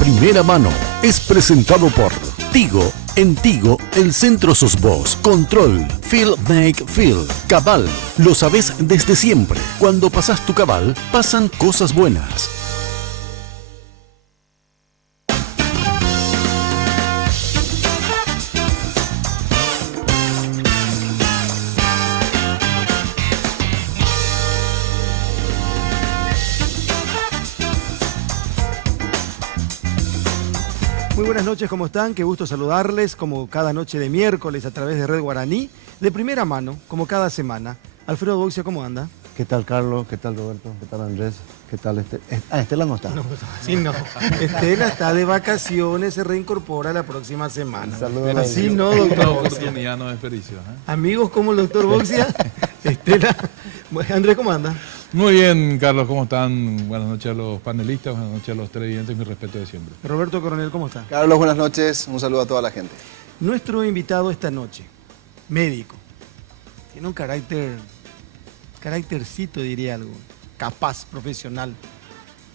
primera mano es presentado por Tigo. En Tigo, el centro sos vos. Control, Feel Make Feel. Cabal, lo sabés desde siempre. Cuando pasás tu cabal, pasan cosas buenas. Muy buenas noches, ¿cómo están? Qué gusto saludarles, como cada noche de miércoles a través de Red Guaraní, de primera mano, como cada semana. Alfredo Boxia, ¿cómo anda? ¿Qué tal, Carlos? ¿Qué tal, Roberto? ¿Qué tal, Andrés? ¿Qué tal, Estela no está? No, sí, no. Estela está de vacaciones, se reincorpora la próxima semana. Saludos. Así no, doctor Boxia. Oportunidad no desperdicio, ¿eh? Amigos como el doctor Boxia, Estela. Andrés, ¿cómo anda? Muy bien, Carlos, ¿cómo están? Buenas noches a los panelistas, buenas noches a los televidentes, mi respeto de siempre. Roberto Coronel, ¿cómo está? Carlos, buenas noches, un saludo a toda la gente. Nuestro invitado esta noche, médico, tiene un caractercito, diría algo, capaz, profesional.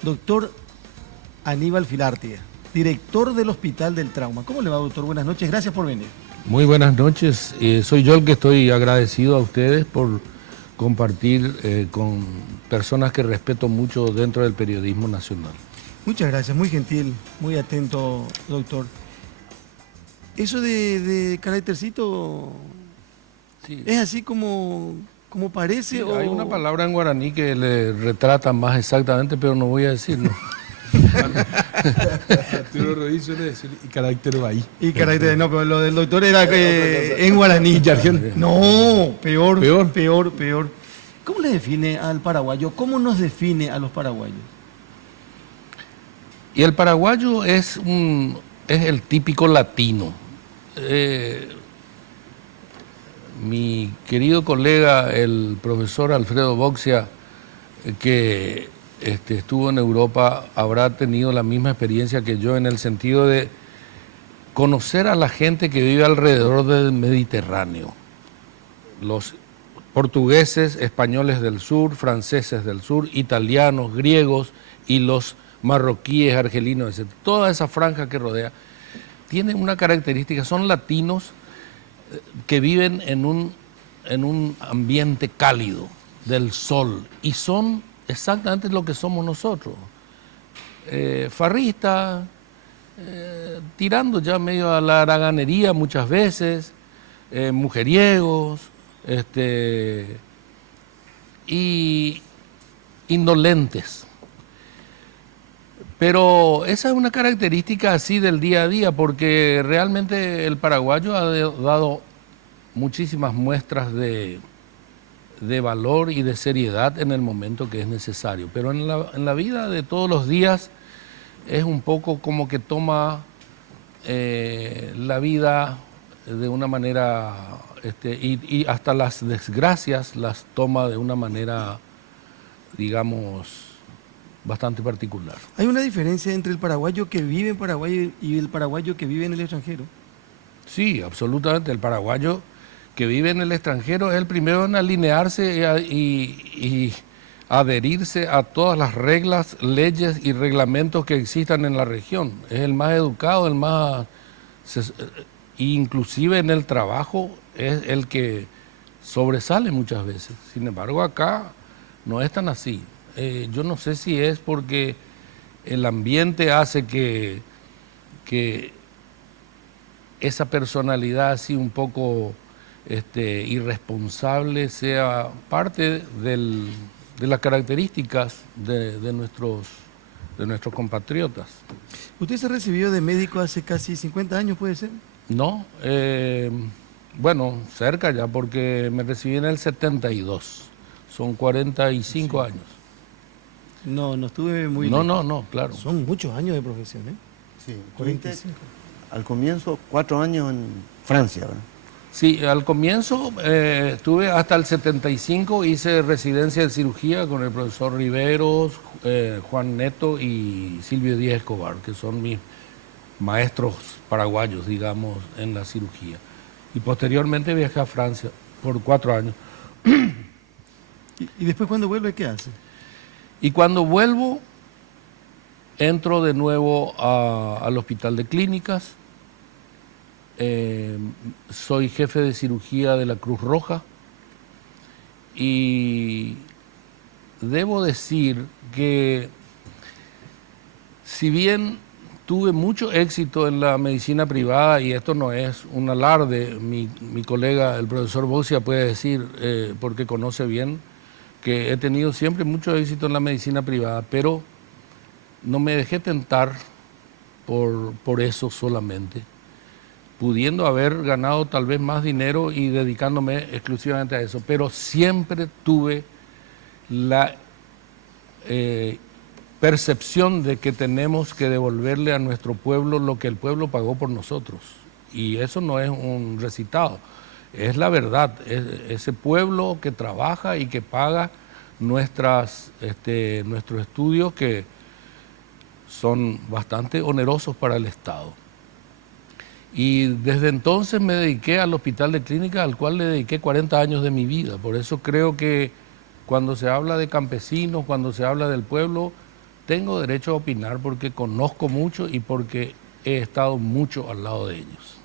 Doctor Aníbal Filártiga, director del Hospital del Trauma. ¿Cómo le va, doctor? Buenas noches, gracias por venir. Muy buenas noches, soy yo el que estoy agradecido a ustedes por compartir con personas que respeto mucho dentro del periodismo nacional. Muchas gracias, muy gentil, muy atento, doctor. Eso de caráctercito, Sí. ¿es así como parece? Sí, o... Hay una palabra en guaraní que le retrata más exactamente, pero no voy a decirlo. Arturo Rodríguez suele decir, y carácter va ahí. Y carácter, no, pero lo del doctor era en guaraní. No, peor. ¿Cómo le define al paraguayo? ¿Cómo nos define a los paraguayos? Y el paraguayo es el típico latino. Mi querido colega, el profesor Alfredo Boxia, que estuvo en Europa, habrá tenido la misma experiencia que yo en el sentido de conocer a la gente que vive alrededor del Mediterráneo. Los portugueses, españoles del sur, franceses del sur, italianos, griegos y los marroquíes, argelinos, etc. Toda esa franja que rodea tiene una característica, son latinos que viven en un ambiente cálido del sol y son exactamente lo que somos nosotros, farristas, tirando ya medio a la haraganería muchas veces, mujeriegos, y indolentes. Pero esa es una característica así del día a día, porque realmente el paraguayo ha dado muchísimas muestras de valor y de seriedad en el momento que es necesario. Pero en la vida de todos los días es un poco como que toma la vida de una manera, y hasta las desgracias las toma de una manera, digamos, bastante particular. ¿Hay una diferencia entre el paraguayo que vive en Paraguay y el paraguayo que vive en el extranjero? Sí, absolutamente. El paraguayo que vive en el extranjero es el primero en alinearse y adherirse a todas las reglas, leyes y reglamentos que existan en la región. Es el más educado, el más... inclusive en el trabajo es el que sobresale muchas veces. Sin embargo, acá no es tan así. Yo no sé si es porque el ambiente hace que esa personalidad así un poco irresponsable sea parte de las características de nuestros compatriotas. ¿Usted se recibió de médico hace casi 50 años, puede ser? No, bueno, cerca ya, porque me recibí en el 72, son 45 años. No estuve muy No, lejos. no, claro. Son muchos años de profesión, ¿eh? Sí, 45. Al comienzo, 4 años en Francia, ¿verdad? Sí, al comienzo estuve hasta el 75, hice residencia de cirugía con el profesor Riveros, Juan Neto y Silvio Díaz Escobar, que son mis maestros paraguayos, digamos, en la cirugía. Y posteriormente viajé a Francia por 4 años. ¿Y después cuando vuelve qué hace? Y cuando vuelvo, entro de nuevo al hospital de clínicas, soy jefe de cirugía de la Cruz Roja y debo decir que si bien tuve mucho éxito en la medicina privada, y esto no es un alarde, mi colega, el profesor Boxia, puede decir, porque conoce bien, que he tenido siempre mucho éxito en la medicina privada, pero no me dejé tentar por eso solamente, pudiendo haber ganado tal vez más dinero y dedicándome exclusivamente a eso, pero siempre tuve la percepción de que tenemos que devolverle a nuestro pueblo lo que el pueblo pagó por nosotros. Y eso no es un recitado, es la verdad. Ese pueblo que trabaja y que paga nuestros estudios, que son bastante onerosos para el Estado. Y desde entonces me dediqué al hospital de clínica, al cual le dediqué 40 años de mi vida. Por eso creo que cuando se habla de campesinos, cuando se habla del pueblo, tengo derecho a opinar porque conozco mucho y porque he estado mucho al lado de ellos.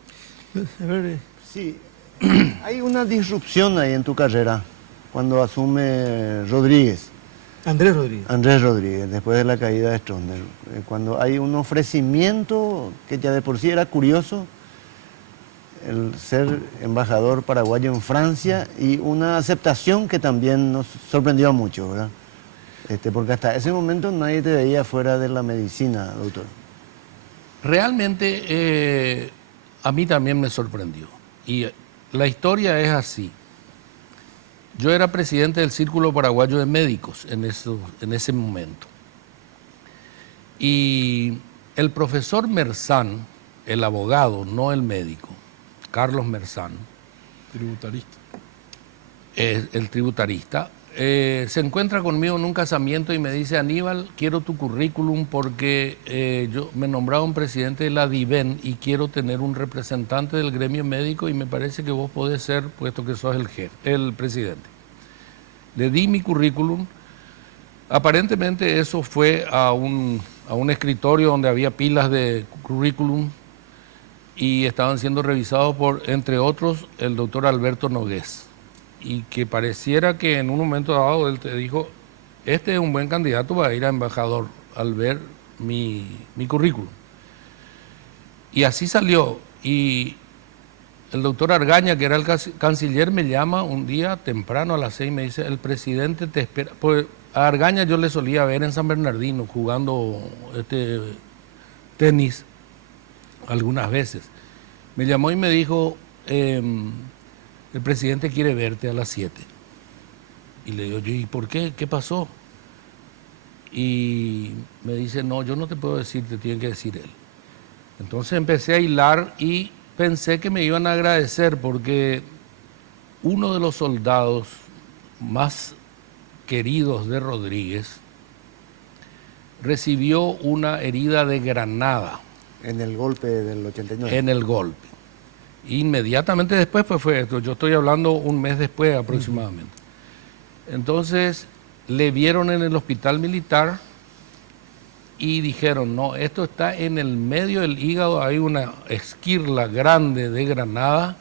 Sí, hay una disrupción ahí en tu carrera cuando asume Rodríguez. Andrés Rodríguez. Andrés Rodríguez, después de la caída de Stroessner. Cuando hay un ofrecimiento que ya de por sí era curioso, el ser embajador paraguayo en Francia, y una aceptación que también nos sorprendió mucho, ¿verdad? Porque hasta ese momento nadie te veía fuera de la medicina, doctor. Realmente a mí también me sorprendió. Y la historia es así. Yo era presidente del Círculo Paraguayo de Médicos en ese momento. Y el profesor Mersán, el abogado, no el médico, Carlos Mersán, Tributarista. el tributarista, se encuentra conmigo en un casamiento y me dice: Aníbal, quiero tu currículum porque yo me nombraron presidente de la DIVEN y quiero tener un representante del gremio médico y me parece que vos podés ser, puesto que sos el jefe, el presidente. Le di mi currículum. Aparentemente eso fue a un escritorio donde había pilas de currículum y estaban siendo revisados por, entre otros, el doctor Alberto Nogués. Y que pareciera que en un momento dado él te dijo: este es un buen candidato para ir a embajador, al ver mi currículum. Y así salió. Y el doctor Argaña, que era el canciller, me llama un día temprano a las 6 y me dice: el presidente te espera. Pues a Argaña yo le solía ver en San Bernardino jugando tenis algunas veces. Me llamó y me dijo: el presidente quiere verte a las 7. Y le digo yo: ¿y por qué? ¿Qué pasó? Y me dice: no, yo no te puedo decir, te tiene que decir él. Entonces empecé a hilar y pensé que me iban a agradecer porque uno de los soldados más queridos de Rodríguez recibió una herida de granada. En el golpe del 89. En el golpe. Inmediatamente después fue esto, yo estoy hablando un mes después aproximadamente. Entonces le vieron en el hospital militar y dijeron: no, esto está en el medio del hígado, hay una esquirla grande de granada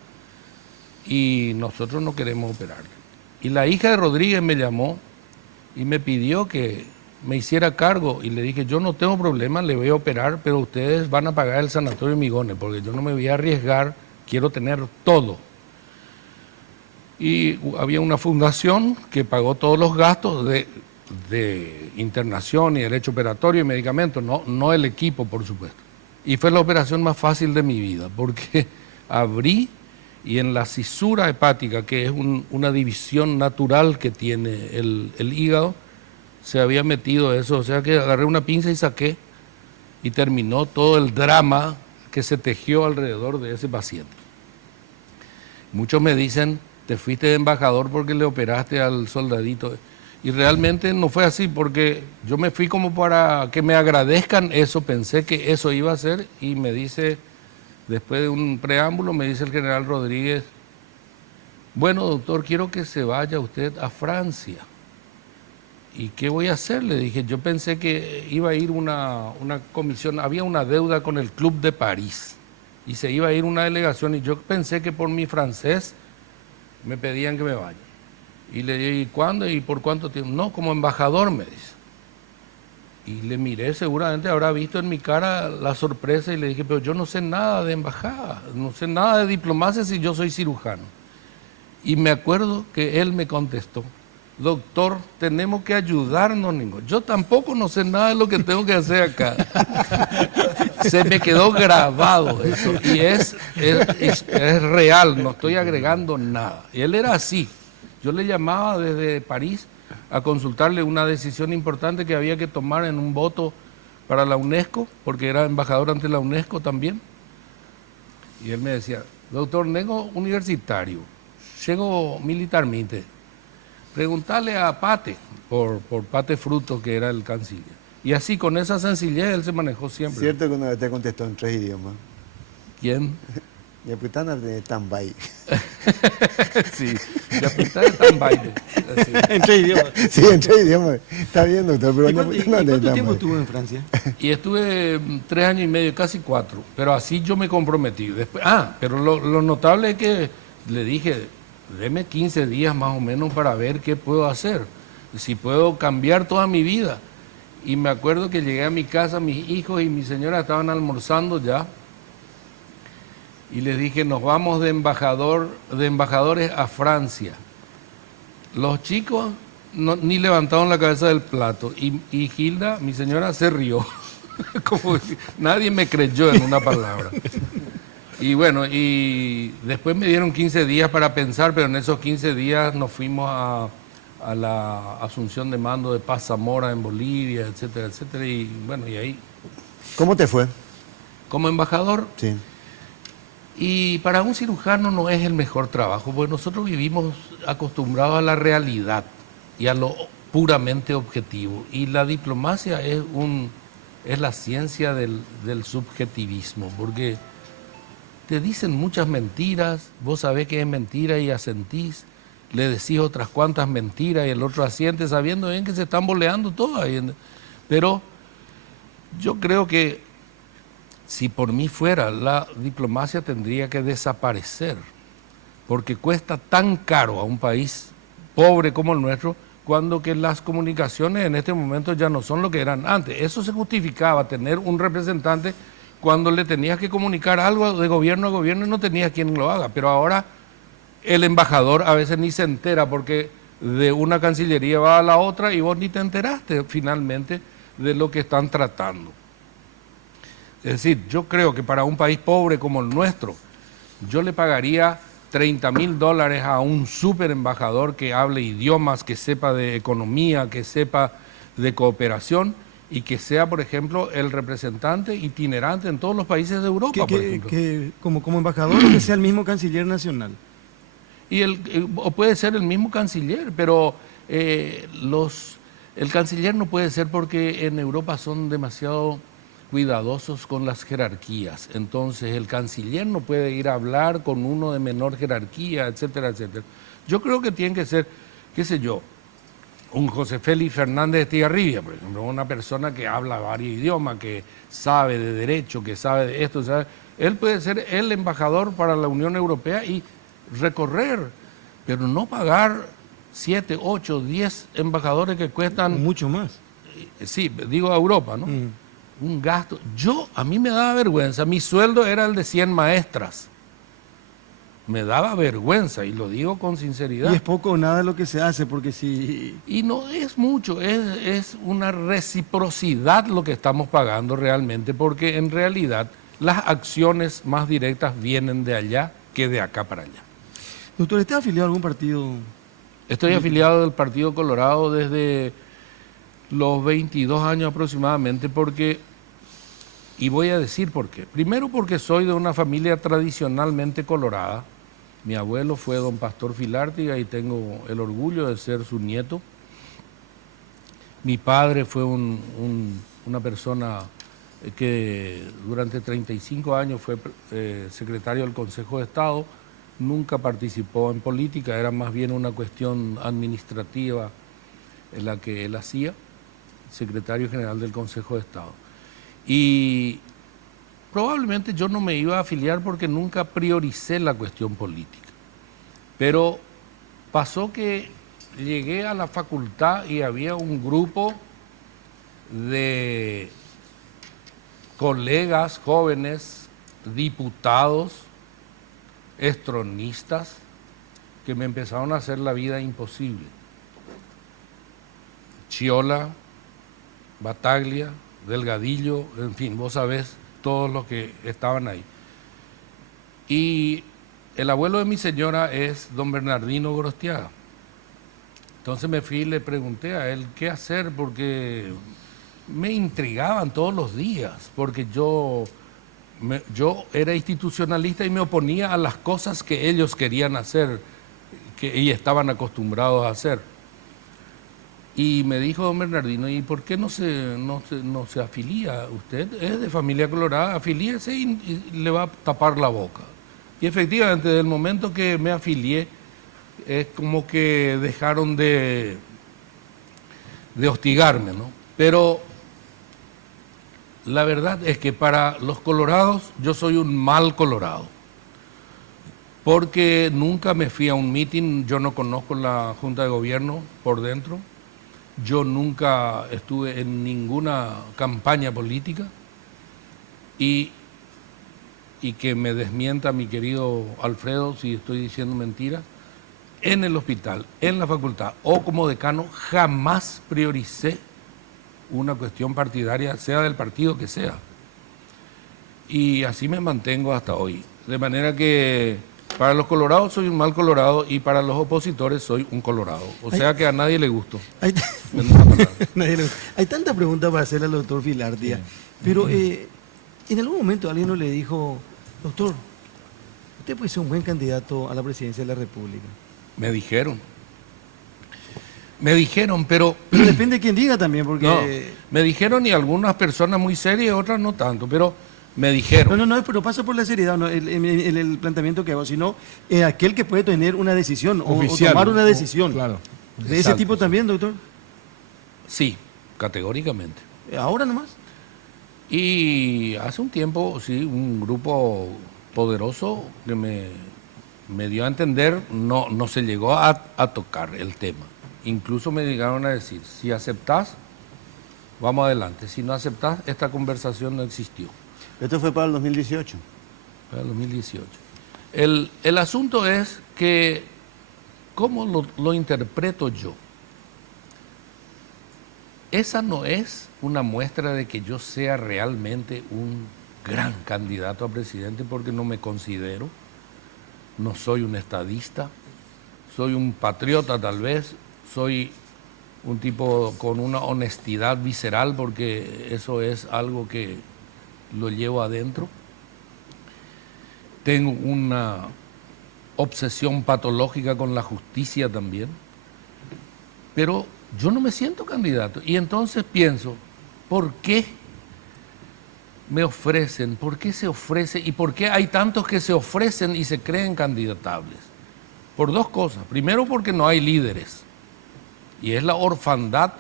y nosotros no queremos operarle. Y la hija de Rodríguez me llamó y me pidió que me hiciera cargo y le dije: yo no tengo problema, le voy a operar, pero ustedes van a pagar el sanatorio Migones porque yo no me voy a arriesgar, quiero tener todo. Y había una fundación que pagó todos los gastos de internación y derecho operatorio y medicamentos, no el equipo, por supuesto. Y fue la operación más fácil de mi vida, porque abrí y en la cisura hepática, que es una división natural que tiene el hígado, se había metido eso, o sea que agarré una pinza y saqué, y terminó todo el drama que se tejió alrededor de ese paciente. Muchos me dicen: te fuiste de embajador porque le operaste al soldadito. Y realmente no fue así, porque yo me fui como para que me agradezcan eso, pensé que eso iba a ser, y me dice, después de un preámbulo, me dice el general Rodríguez: bueno, doctor, quiero que se vaya usted a Francia. ¿y qué voy a hacer? Le dije, yo pensé que iba a ir una comisión, había una deuda con el Club de París y se iba a ir una delegación y yo pensé que por mi francés me pedían que me vaya. Y le dije, ¿y cuándo y por cuánto tiempo? No, como embajador, me dice. Y le miré, seguramente habrá visto en mi cara la sorpresa y le dije, pero yo no sé nada de embajada, no sé nada de diplomacia si yo soy cirujano. Y me acuerdo que él me contestó, doctor, tenemos que ayudarnos, Ningo. Yo tampoco no sé nada de lo que tengo que hacer acá. Se me quedó grabado eso y es real, no estoy agregando nada. Y él era así. Yo le llamaba desde París a consultarle una decisión importante que había que tomar en un voto para la UNESCO, porque era embajador ante la UNESCO también. Y él me decía, doctor, vengo universitario, llego militarmente. Preguntarle a Pate, por Pate Fruto, que era el canciller. Y así, con esa sencillez, él se manejó siempre. Cierto que una vez te contestó en 3 idiomas. ¿Quién? Yapitana de Tambay. Sí, Yapitana de Tambay. Sí. En 3 idiomas. Sí, en 3 idiomas. Está bien, doctor, pero ¿Cuánto tiempo estuvo en Francia? Y estuve 3 años y medio, casi 4. Pero así yo me comprometí. Después, pero lo notable es que le dije, deme 15 días más o menos para ver qué puedo hacer. Si puedo cambiar toda mi vida. Y me acuerdo que llegué a mi casa, mis hijos y mi señora estaban almorzando ya. Y les dije, nos vamos de embajadores a Francia. Los chicos ni levantaron la cabeza del plato. Y Gilda, mi señora, se rió. Como nadie me creyó en una palabra. Y bueno, y después me dieron 15 días para pensar, pero en esos 15 días nos fuimos a la asunción de mando de Paz Zamora en Bolivia, etcétera, etcétera. Y bueno, y ahí... ¿Cómo te fue? Como embajador... Sí. Y para un cirujano no es el mejor trabajo, porque nosotros vivimos acostumbrados a la realidad y a lo puramente objetivo. Y la diplomacia es la ciencia del subjetivismo, porque te dicen muchas mentiras, vos sabés que es mentira y asentís, le decís otras cuantas mentiras y el otro asiente sabiendo bien que se están boleando todas. Pero yo creo que si por mí fuera, la diplomacia tendría que desaparecer, porque cuesta tan caro a un país pobre como el nuestro, cuando que las comunicaciones en este momento ya no son lo que eran antes. Eso se justificaba, tener un representante cuando le tenías que comunicar algo de gobierno a gobierno y no tenías quien lo haga. Pero ahora el embajador a veces ni se entera, porque de una cancillería va a la otra y vos ni te enteraste finalmente de lo que están tratando. Es decir, yo creo que para un país pobre como el nuestro, yo le pagaría $30,000 a un súper embajador que hable idiomas, que sepa de economía, que sepa de cooperación y que sea, por ejemplo, el representante itinerante en todos los países de Europa, por ejemplo. Como embajador, que sea el mismo canciller nacional. Y o puede ser el mismo canciller, pero el canciller no puede ser, porque en Europa son demasiado cuidadosos con las jerarquías. Entonces el canciller no puede ir a hablar con uno de menor jerarquía, etcétera, etcétera. Yo creo que tiene que ser, qué sé yo, un José Félix Fernández de Estigarribia, por ejemplo, una persona que habla varios idiomas, que sabe de derecho, que sabe de esto, ¿sabe? Él puede ser el embajador para la Unión Europea y recorrer, pero no pagar 7, 8, 10 embajadores que cuestan... Mucho más. Sí, digo a Europa, ¿no? Un gasto. A mí me daba vergüenza. Mi sueldo era el de 100 maestras. Me daba vergüenza, y lo digo con sinceridad. Y es poco o nada lo que se hace, porque si... Y no es mucho, es una reciprocidad lo que estamos pagando realmente, porque en realidad las acciones más directas vienen de allá que de acá para allá. Doctor, ¿está afiliado a algún partido? Estoy afiliado del Partido Colorado desde los 22 años aproximadamente, porque... Y voy a decir por qué. Primero, porque soy de una familia tradicionalmente colorada. Mi abuelo fue don Pastor Filártiga y tengo el orgullo de ser su nieto. Mi padre fue una persona que durante 35 años fue secretario del Consejo de Estado. Nunca participó en política, era más bien una cuestión administrativa en la que él hacía, secretario general del Consejo de Estado. Y probablemente yo no me iba a afiliar porque nunca prioricé la cuestión política. Pero pasó que llegué a la facultad y había un grupo de colegas jóvenes, diputados, estronistas, que me empezaron a hacer la vida imposible. Chiola, Bataglia, Delgadillo, en fin, vos sabés todos los que estaban ahí. Y el abuelo de mi señora es don Bernardino Gorostiaga. Entonces me fui y le pregunté a él qué hacer, porque me intrigaban todos los días, porque yo era institucionalista y me oponía a las cosas que ellos querían hacer y estaban acostumbrados a hacer. Y me dijo don Bernardino, ¿y por qué no se afilia? Usted es de familia colorada, afilíese y le va a tapar la boca. Y efectivamente, desde el momento que me afilié, es como que dejaron de hostigarme, ¿no? Pero la verdad es que para los colorados yo soy un mal colorado, porque nunca me fui a un mitin, yo no conozco la Junta de Gobierno por dentro, yo nunca estuve en ninguna campaña política y que me desmienta mi querido Alfredo si estoy diciendo mentiras. En el hospital, en la facultad o como decano jamás prioricé una cuestión partidaria, sea del partido que sea. Y así me mantengo hasta hoy. De manera que para los colorados soy un mal colorado y para los opositores soy un colorado. O sea que a nadie le gusto. Hay tanta pregunta para hacerle al doctor Filartia, sí. Pero en algún momento alguien no le dijo, doctor, usted puede ser un buen candidato a la presidencia de la República. Me dijeron, pero depende de quién diga también, porque... No, me dijeron y algunas personas muy serias, otras no tanto, pero me dijeron. No, pero pasa por la seriedad, no, el planteamiento que hago, sino aquel que puede tener una decisión oficial, o tomar una decisión. Claro. ¿De ese tipo también, doctor? Sí, categóricamente. ¿Ahora nomás? Y hace un tiempo, sí, un grupo poderoso que me dio a entender, no se llegó a tocar el tema. Incluso me llegaron a decir, si aceptás, vamos adelante. Si no aceptás, esta conversación no existió. Esto fue para el 2018. Para el 2018. El asunto es que, ¿cómo lo interpreto yo? Esa no es una muestra de que yo sea realmente un gran candidato a presidente, porque no me considero. No soy un estadista, soy un patriota tal vez, soy un tipo con una honestidad visceral, porque eso es algo que lo llevo adentro. Tengo una obsesión patológica con la justicia también, pero yo no me siento candidato. Y entonces pienso, ¿por qué me ofrecen? ¿Por qué se ofrece? ¿Y por qué hay tantos que se ofrecen y se creen candidatables? Por dos cosas. Primero, porque no hay líderes. Y es la orfandad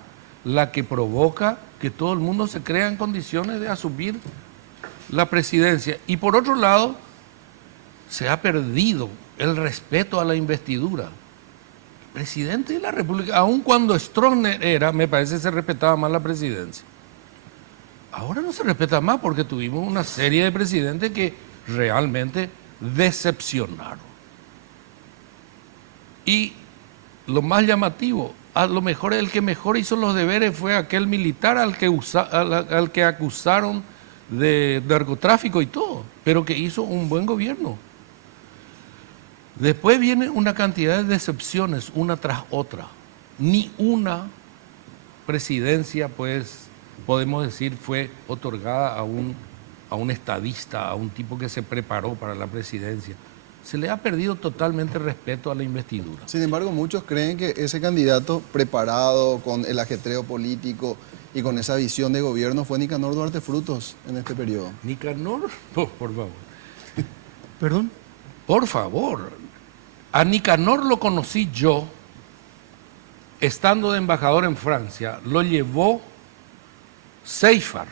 la que provoca que todo el mundo se crea en condiciones de asumir la presidencia. Y por otro lado, se ha perdido el respeto a la investidura. El presidente de la República, aun cuando Stroessner era, me parece que se respetaba más la presidencia. Ahora no se respeta más porque tuvimos una serie de presidentes que realmente decepcionaron. Y lo más llamativo, a lo mejor el que mejor hizo los deberes fue aquel militar al que acusaron de narcotráfico y todo, pero que hizo un buen gobierno. Después viene una cantidad de decepciones, una tras otra. Ni una presidencia, pues, podemos decir, fue otorgada a un estadista, a un tipo que se preparó para la presidencia. Se le ha perdido totalmente respeto a la investidura. Sin embargo, muchos creen que ese candidato preparado, con el ajetreo político y con esa visión de gobierno, fue Nicanor Duarte Frutos en este periodo. ¿Nicanor? Por favor. ¿Perdón? Por favor. A Nicanor lo conocí yo estando de embajador en Francia, lo llevó Seifert.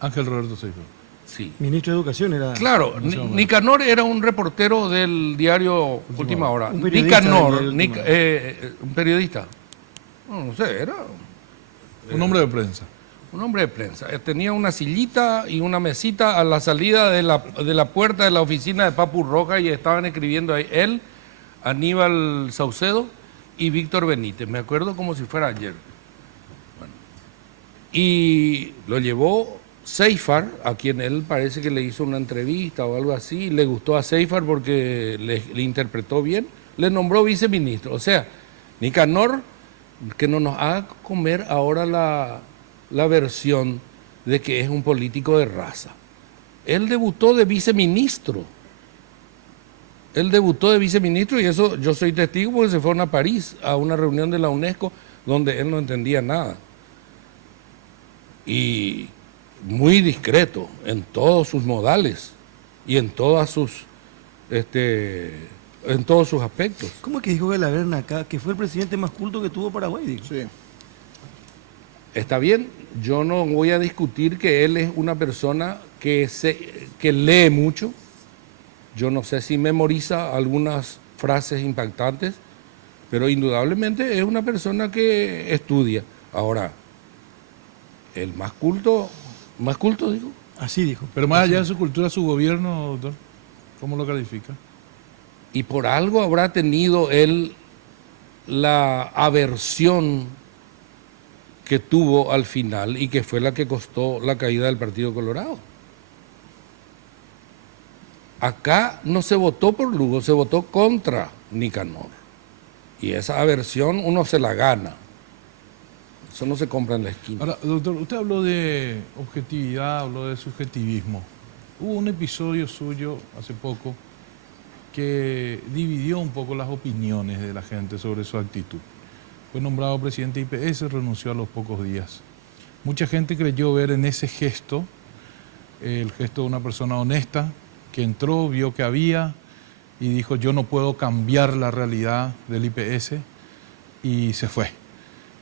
Ángel Roberto Seifert. Sí. Ministro de Educación era... Claro, Nicanor era un reportero del diario Última Hora. Un periodista Nicanor, del diario un periodista. No sé, era... Un hombre de prensa. Un hombre de prensa. Tenía una sillita y una mesita a la salida de la puerta de la oficina de Papu Roja y estaban escribiendo ahí él, Aníbal Saucedo y Víctor Benítez. Me acuerdo como si fuera ayer. Bueno. Y lo llevó Seifert, a quien él parece que le hizo una entrevista o algo así, le gustó a Seifert porque le interpretó bien, le nombró viceministro. O sea, Nicanor, que no nos haga comer ahora la versión de que es un político de raza. Él debutó de viceministro. Y eso yo soy testigo porque se fueron a París a una reunión de la UNESCO donde él no entendía nada. Y muy discreto en todos sus modales y en todas sus en todos sus aspectos. ¿Cómo es que dijo Galaverna acá? Que fue el presidente más culto que tuvo Paraguay, dijo. Sí. Está bien, yo no voy a discutir que él es una persona que lee mucho. Yo no sé si memoriza algunas frases impactantes, pero indudablemente es una persona que estudia. Ahora, el más culto digo. Así dijo. Pero más allá de su cultura, su gobierno, doctor, ¿cómo lo califica? Y por algo habrá tenido él la aversión que tuvo al final y que fue la que costó la caída del Partido Colorado. Acá no se votó por Lugo, se votó contra Nicanor. Y esa aversión uno se la gana. Eso no se compra en la esquina. Ahora, doctor, usted habló de objetividad, habló de subjetivismo. Hubo un episodio suyo hace poco que dividió un poco las opiniones de la gente sobre su actitud. Fue nombrado presidente de IPS, renunció a los pocos días. Mucha gente creyó ver en ese gesto, el gesto de una persona honesta, que entró, vio que había y dijo, yo no puedo cambiar la realidad del IPS, y se fue.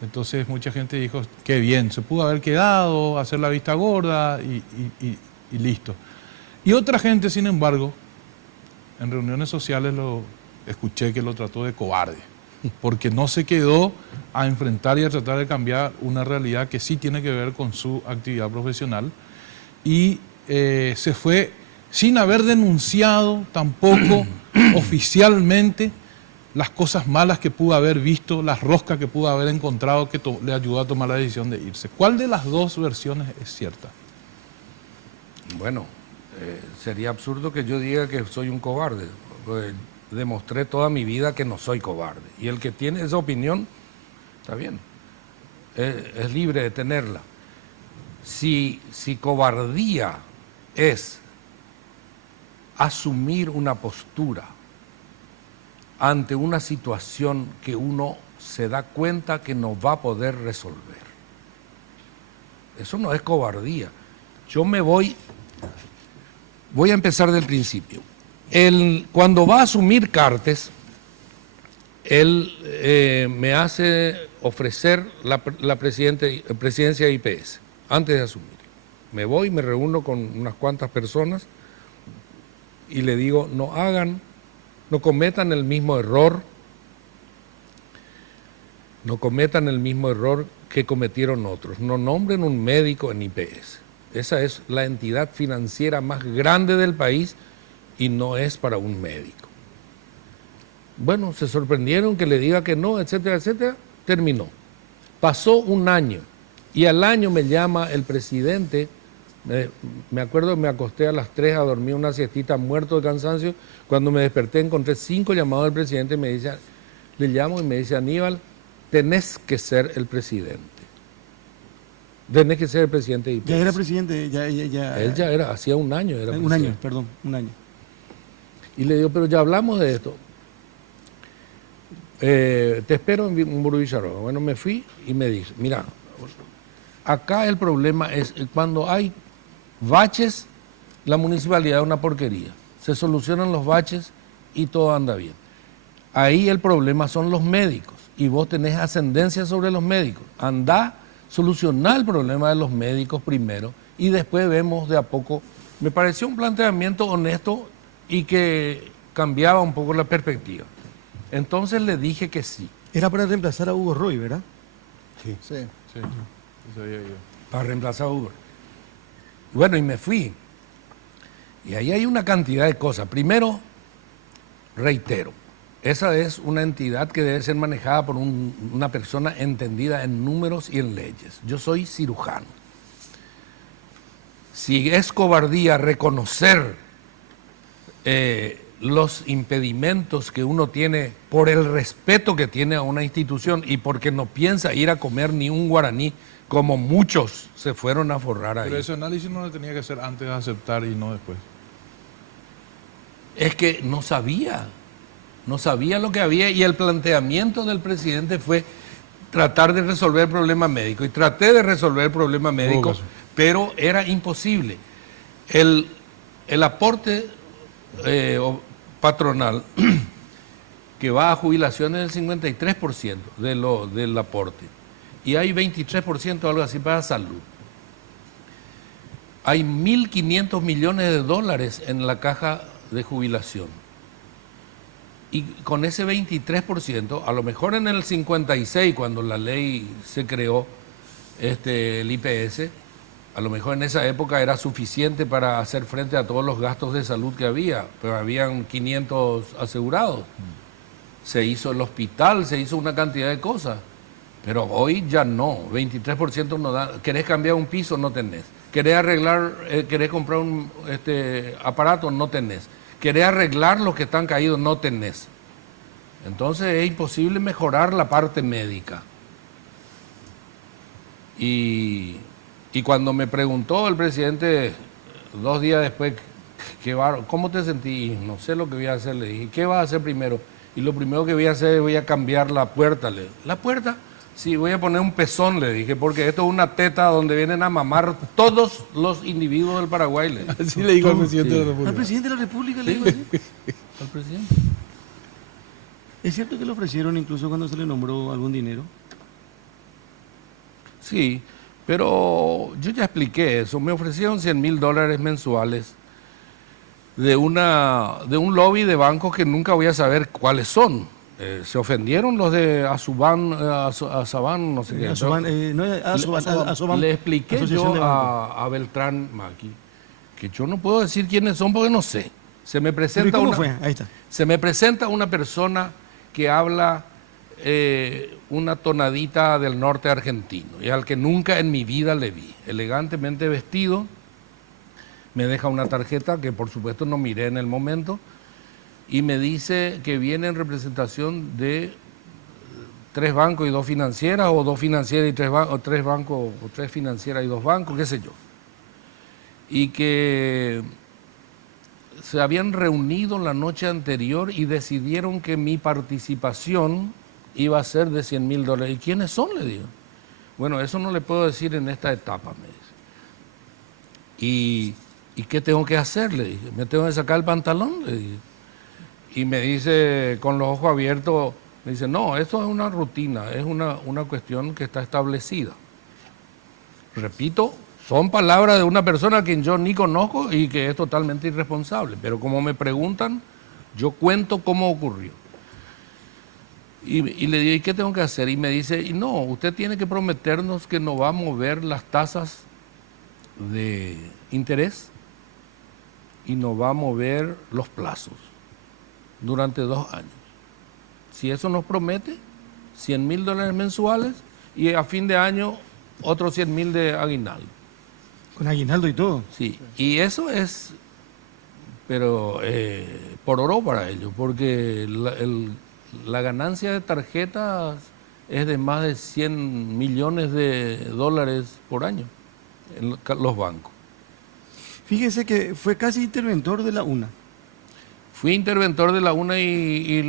Entonces mucha gente dijo, qué bien, se pudo haber quedado, hacer la vista gorda y listo. Y otra gente, sin embargo, en reuniones sociales lo escuché que lo trató de cobarde, porque no se quedó a enfrentar y a tratar de cambiar una realidad que sí tiene que ver con su actividad profesional, y se fue sin haber denunciado tampoco oficialmente las cosas malas que pudo haber visto, las roscas que pudo haber encontrado que le ayudó a tomar la decisión de irse. ¿Cuál de las dos versiones es cierta? Bueno, sería absurdo que yo diga que soy un cobarde. Pues demostré toda mi vida que no soy cobarde. Y el que tiene esa opinión, está bien, es libre de tenerla. Si cobardía es asumir una postura ante una situación que uno se da cuenta que no va a poder resolver, eso no es cobardía. Yo voy a empezar del principio. Cuando va a asumir Cartes, él me hace ofrecer la presidencia de IPS, antes de asumir. Me voy, me reúno con unas cuantas personas y le digo, no cometan el mismo error que cometieron otros. No nombren un médico en IPS. Esa es la entidad financiera más grande del país y no es para un médico. Bueno, se sorprendieron que le diga que no, etcétera, etcétera. Terminó. Pasó un año y al año me llama el presidente. Me acuerdo que me acosté a las 3 a dormir una siestita muerto de cansancio. Cuando me desperté encontré 5 llamados del presidente. Le llamo y me dice, Aníbal, tenés que ser el presidente. Tenés que ser el presidente de IPS. Ya era presidente, ya. Él ya era, hacía un año era presidente. Un año, perdón, un año. Y le digo, pero ya hablamos de esto. Te espero en Burú Villarroel. Bueno, me fui y me dice, mira, acá el problema es cuando hay baches, la municipalidad es una porquería. Se solucionan los baches y todo anda bien. Ahí el problema son los médicos y vos tenés ascendencia sobre los médicos. Andá, solucionar el problema de los médicos primero y después vemos de a poco. Me pareció un planteamiento honesto y que cambiaba un poco la perspectiva. Entonces le dije que sí. Era para reemplazar a Hugo Roy, ¿verdad? Sí. Sí, eso sabía yo. Para reemplazar a Uber. Bueno, y me fui. Y ahí hay una cantidad de cosas. Primero, reitero, esa es una entidad que debe ser manejada por una persona entendida en números y en leyes. Yo soy cirujano. Si es cobardía reconocer los impedimentos que uno tiene por el respeto que tiene a una institución y porque no piensa ir a comer ni un guaraní, como muchos se fueron a forrar ahí. Pero ese análisis no lo tenía que hacer antes de aceptar y no después. Es que no sabía lo que había y el planteamiento del presidente fue tratar de resolver el problema médico. Y traté de resolver el problema médico, pero era imposible. El aporte patronal que va a jubilaciones es el 53% del aporte. Y hay 23% algo así para salud. Hay 1.500 millones de dólares en la caja de jubilación. Y con ese 23%, a lo mejor en el 56, cuando la ley se creó, el IPS, a lo mejor en esa época era suficiente para hacer frente a todos los gastos de salud que había, pero habían 500 asegurados. Se hizo el hospital, se hizo una cantidad de cosas. Pero hoy ya no, 23% no da. ¿Querés cambiar un piso? No tenés. ¿Querés arreglar, querés comprar un aparato? No tenés. ¿Querés arreglar los que están caídos? No tenés. Entonces es imposible mejorar la parte médica. Y cuando me preguntó el presidente 2 días después, ¿cómo te sentís? No sé lo que voy a hacer, le dije. ¿Qué vas a hacer primero? Y lo primero que voy a hacer es voy a cambiar la puerta. ¿La puerta? Sí, voy a poner un pezón, le dije, porque esto es una teta donde vienen a mamar todos los individuos del Paraguay. Así le digo al presidente de la ¿Al República. presidente de la República le digo así? ¿Al presidente? ¿Es cierto que le ofrecieron incluso cuando se le nombró algún dinero? Sí, pero yo ya expliqué eso. Me ofrecieron $100.000 mensuales de un lobby de bancos que nunca voy a saber cuáles son. Se ofendieron los de Azuban, no sé qué. Le expliqué yo a Beltrán Maqui que yo no puedo decir quiénes son porque no sé. Se me presenta ¿Cómo fue? Ahí está. Se me presenta una persona que habla una tonadita del norte argentino y al que nunca en mi vida le vi. Elegantemente vestido, me deja una tarjeta que por supuesto no miré en el momento y me dice que viene en representación de 3 bancos y 2 financieras, o 2 financieras y 3 bancos, o 3 bancos, o 3 financieras y 2 bancos, qué sé yo. Y que se habían reunido la noche anterior y decidieron que mi participación iba a ser de $100.000. ¿Y quiénes son?, le digo. Bueno, eso no le puedo decir en esta etapa, me dice. ¿Y qué tengo que hacer?, le dije. ¿Me tengo que sacar el pantalón?, le dije. Y me dice, con los ojos abiertos, me dice, no, esto es una rutina, es una cuestión que está establecida. Repito, son palabras de una persona a quien yo ni conozco y que es totalmente irresponsable. Pero como me preguntan, yo cuento cómo ocurrió. Y le digo, ¿y qué tengo que hacer? Y me dice, y no, usted tiene que prometernos que no va a mover las tasas de interés y no va a mover los plazos durante 2 años. Si eso nos promete, $100.000 mensuales y a fin de año otros 100.000 de aguinaldo. Con aguinaldo y todo. Sí, y eso es, pero por oro para ellos, porque la ganancia de tarjetas es de más de $100 millones por año en los bancos. Fíjese que fue casi interventor de la UNA. Fui interventor de la UNA y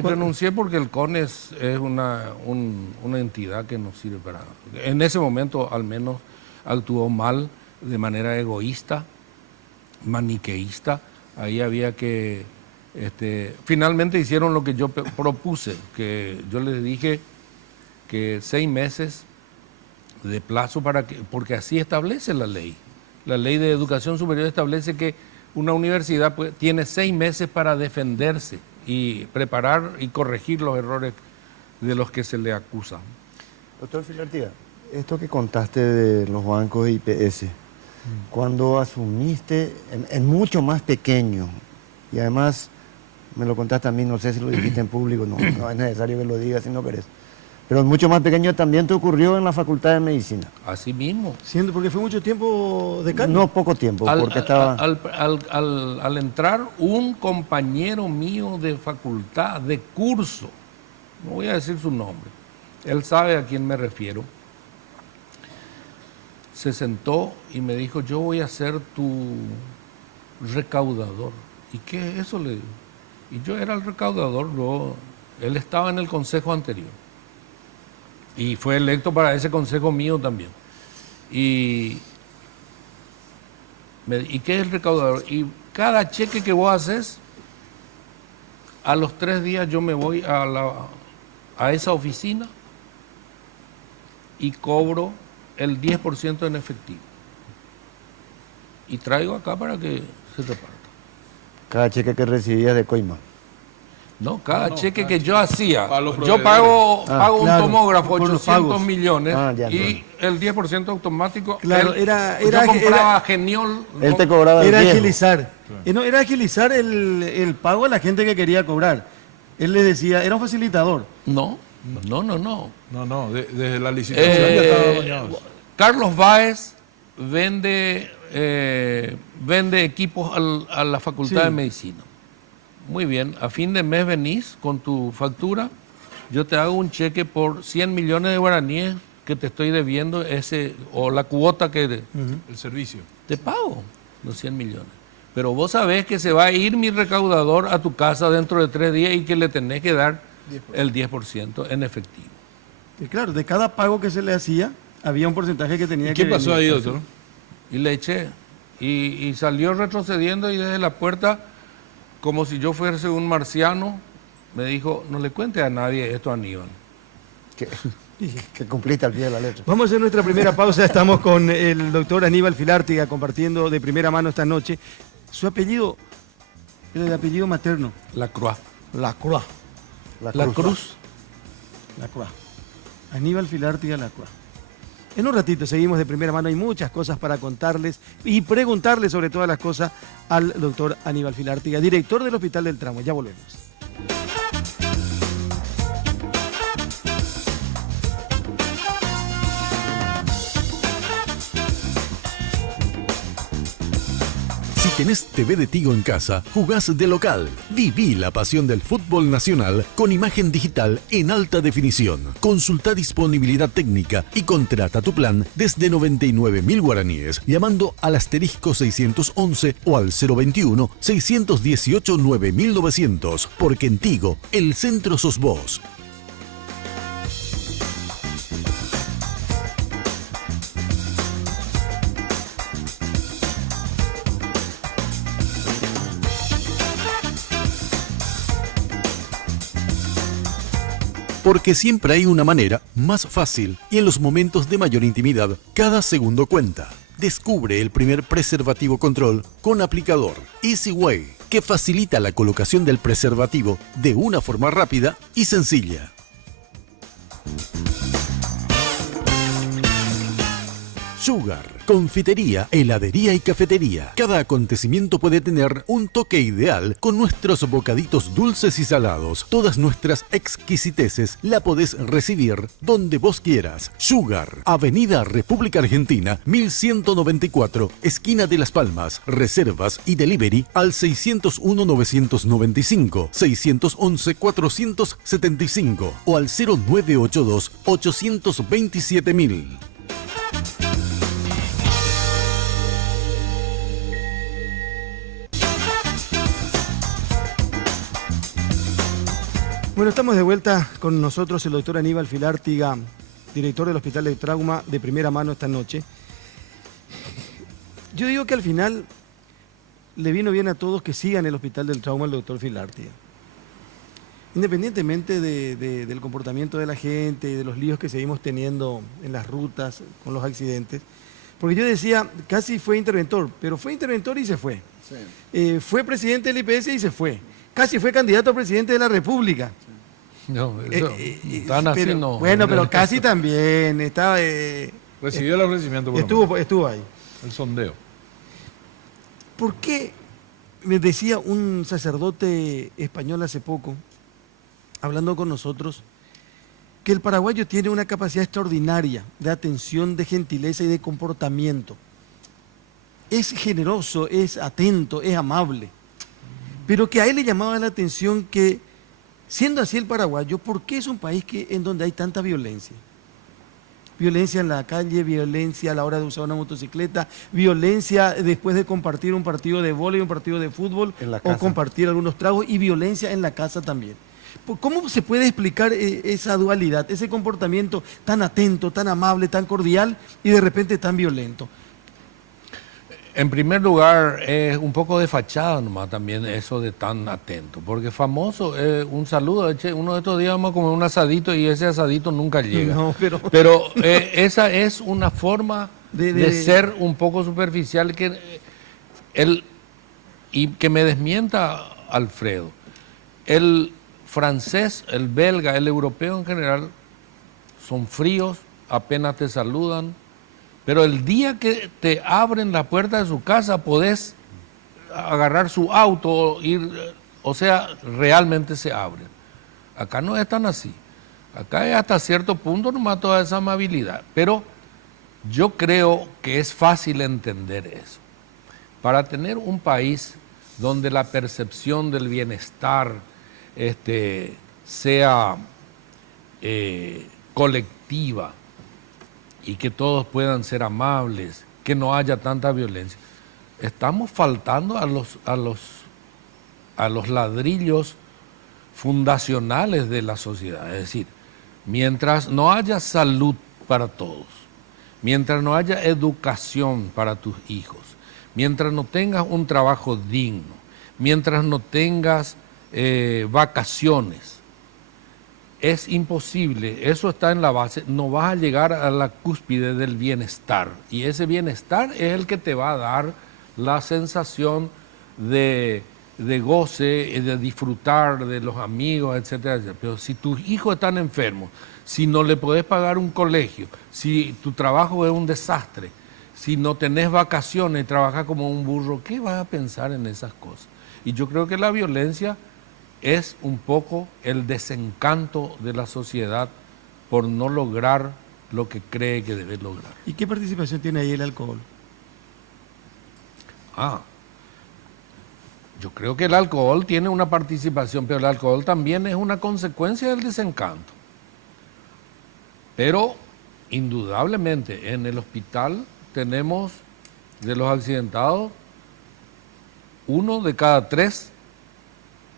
renuncié porque el CONES es una entidad que no sirve para... En ese momento al menos actuó mal, de manera egoísta, maniqueísta. Ahí había que Finalmente hicieron lo que yo propuse, que yo les dije que 6 meses de plazo porque así establece la ley. La ley de educación superior establece que una universidad tiene 6 meses para defenderse y preparar y corregir los errores de los que se le acusan. Doctor Filartiga, esto que contaste de los bancos de IPS, cuando asumiste en mucho más pequeño, y además me lo contaste a mí, no sé si lo dijiste en público, no es necesario que lo digas si no querés, pero en mucho más pequeño también te ocurrió en la Facultad de Medicina. Así mismo. Siendo porque fue mucho tiempo decano. No, poco tiempo, porque estaba... Al entrar un compañero mío de facultad, de curso, no voy a decir su nombre, él sabe a quién me refiero, se sentó y me dijo, yo voy a ser tu recaudador. ¿Y qué es eso? Le digo. Y yo era el recaudador, él estaba en el consejo anterior. Y fue electo para ese consejo mío también. ¿Y qué es el recaudador? Y cada cheque que vos haces, a los 3 días yo me voy a esa oficina y cobro el 10% en efectivo. Y traigo acá para que se reparta. Cada cheque que recibías de Coima. No, cada cheque que yo hacía, yo pago un claro, tomógrafo, por los 800 pagos. millones, Ya, y el 10% automático, Claro, yo compraba Geniol. Él te cobraba el Era 10. agilizar. No, era agilizar el pago a la gente que quería cobrar. Él les decía, era un facilitador. No. No, desde la licitación ya estaba doñado. Carlos Báez vende equipos a la Facultad de Medicina. Muy bien, a fin de mes venís con tu factura, yo te hago un cheque por 100 millones de guaraníes que te estoy debiendo, o la cuota que El servicio. te pago, los 100 millones. Pero vos sabés que se va a ir mi recaudador a tu casa dentro de 3 días y que le tenés que dar el 10% en efectivo. Y claro, de cada pago que se le hacía, había un porcentaje que tenía que ¿Qué pasó venir. ahí, doctor? Y le eché. Y salió retrocediendo y desde la puerta, como si yo fuese un marciano, me dijo, no le cuente a nadie esto a Aníbal. Que cumpliste al pie de la letra. Vamos a hacer nuestra primera pausa. Estamos con el doctor Aníbal Filártiga compartiendo de primera mano esta noche. Su apellido, el apellido materno. Lacroix. Lacroix. La Cruz. Lacroix. Aníbal Filártiga Lacroix. En un ratito seguimos de primera mano, hay muchas cosas para contarles y preguntarles sobre todas las cosas al doctor Aníbal Filártiga, director del Hospital del Trauma. Ya volvemos. Si tenés TV de Tigo en casa, jugás de local. Viví la pasión del fútbol nacional con imagen digital en alta definición. Consulta disponibilidad técnica y contrata tu plan desde 99.000 guaraníes llamando al asterisco 611 o al 021 618 9900. Porque en Tigo, el centro sos vos. Porque siempre hay una manera más fácil y en los momentos de mayor intimidad, cada segundo cuenta. Descubre el primer preservativo control con aplicador Easy Way, que facilita la colocación del preservativo de una forma rápida y sencilla. Sugar, confitería, heladería y cafetería. Cada acontecimiento puede tener un toque ideal con nuestros bocaditos dulces y salados. Todas nuestras exquisiteces la podés recibir donde vos quieras. Sugar, Avenida República Argentina, 1194, esquina de Las Palmas. Reservas y delivery al 601-995, 611-475 o al 0982-827.000. Bueno, estamos de vuelta con nosotros el doctor Aníbal Filártiga, director del Hospital de Trauma de primera mano esta noche. Yo digo que al final le vino bien a todos que sigan el Hospital del Trauma al doctor Filártiga. Independientemente del comportamiento de la gente y de los líos que seguimos teniendo en las rutas con los accidentes, porque yo decía, casi fue interventor, pero fue interventor y se fue. Sí. Fue presidente del IPS y se fue. Casi fue candidato a presidente de la República. No, eso, tan así Pero, no. bueno, pero casi también. Estaba, Recibió el ofrecimiento por lo estuvo ahí. menos, el sondeo. ¿Por qué, me decía un sacerdote español hace poco, hablando con nosotros, que el paraguayo tiene una capacidad extraordinaria de atención, de gentileza y de comportamiento? Es generoso, es atento, es amable, pero que a él le llamaba la atención que, siendo así el paraguayo, ¿por qué es un país en donde hay tanta violencia? Violencia en la calle, violencia a la hora de usar una motocicleta, violencia después de compartir un partido de vóley, un partido de fútbol, o compartir algunos tragos, y violencia en la casa también. ¿Cómo se puede explicar esa dualidad, ese comportamiento tan atento, tan amable, tan cordial y de repente tan violento? En primer lugar, es un poco de fachada nomás también eso de tan atento, porque famoso, un saludo, uno de estos días vamos a comer un asadito y ese asadito nunca llega. No, pero esa es una forma de ser un poco superficial y que me desmienta Alfredo. El francés, el belga, el europeo en general son fríos, apenas te saludan. Pero el día que te abren la puerta de su casa, podés agarrar su auto, ir, o sea, realmente se abren. Acá no es tan así. Acá es hasta cierto punto nomás toda esa amabilidad. Pero yo creo que es fácil entender eso. Para tener un país donde la percepción del bienestar sea colectiva, y que todos puedan ser amables, que no haya tanta violencia. Estamos faltando a los ladrillos fundacionales de la sociedad. Es decir, mientras no haya salud para todos, mientras no haya educación para tus hijos, mientras no tengas un trabajo digno, mientras no tengas vacaciones, es imposible, eso está en la base, no vas a llegar a la cúspide del bienestar. Y ese bienestar es el que te va a dar la sensación de goce, de disfrutar de los amigos, etcétera, etcétera. Pero si tus hijos están enfermos, si no le podés pagar un colegio, si tu trabajo es un desastre, si no tenés vacaciones y trabajas como un burro, ¿qué vas a pensar en esas cosas? Y yo creo que la violencia es un poco el desencanto de la sociedad por no lograr lo que cree que debe lograr. ¿Y qué participación tiene ahí el alcohol? Yo creo que el alcohol tiene una participación, pero el alcohol también es una consecuencia del desencanto. Pero indudablemente en el hospital tenemos de los accidentados 1 de cada 3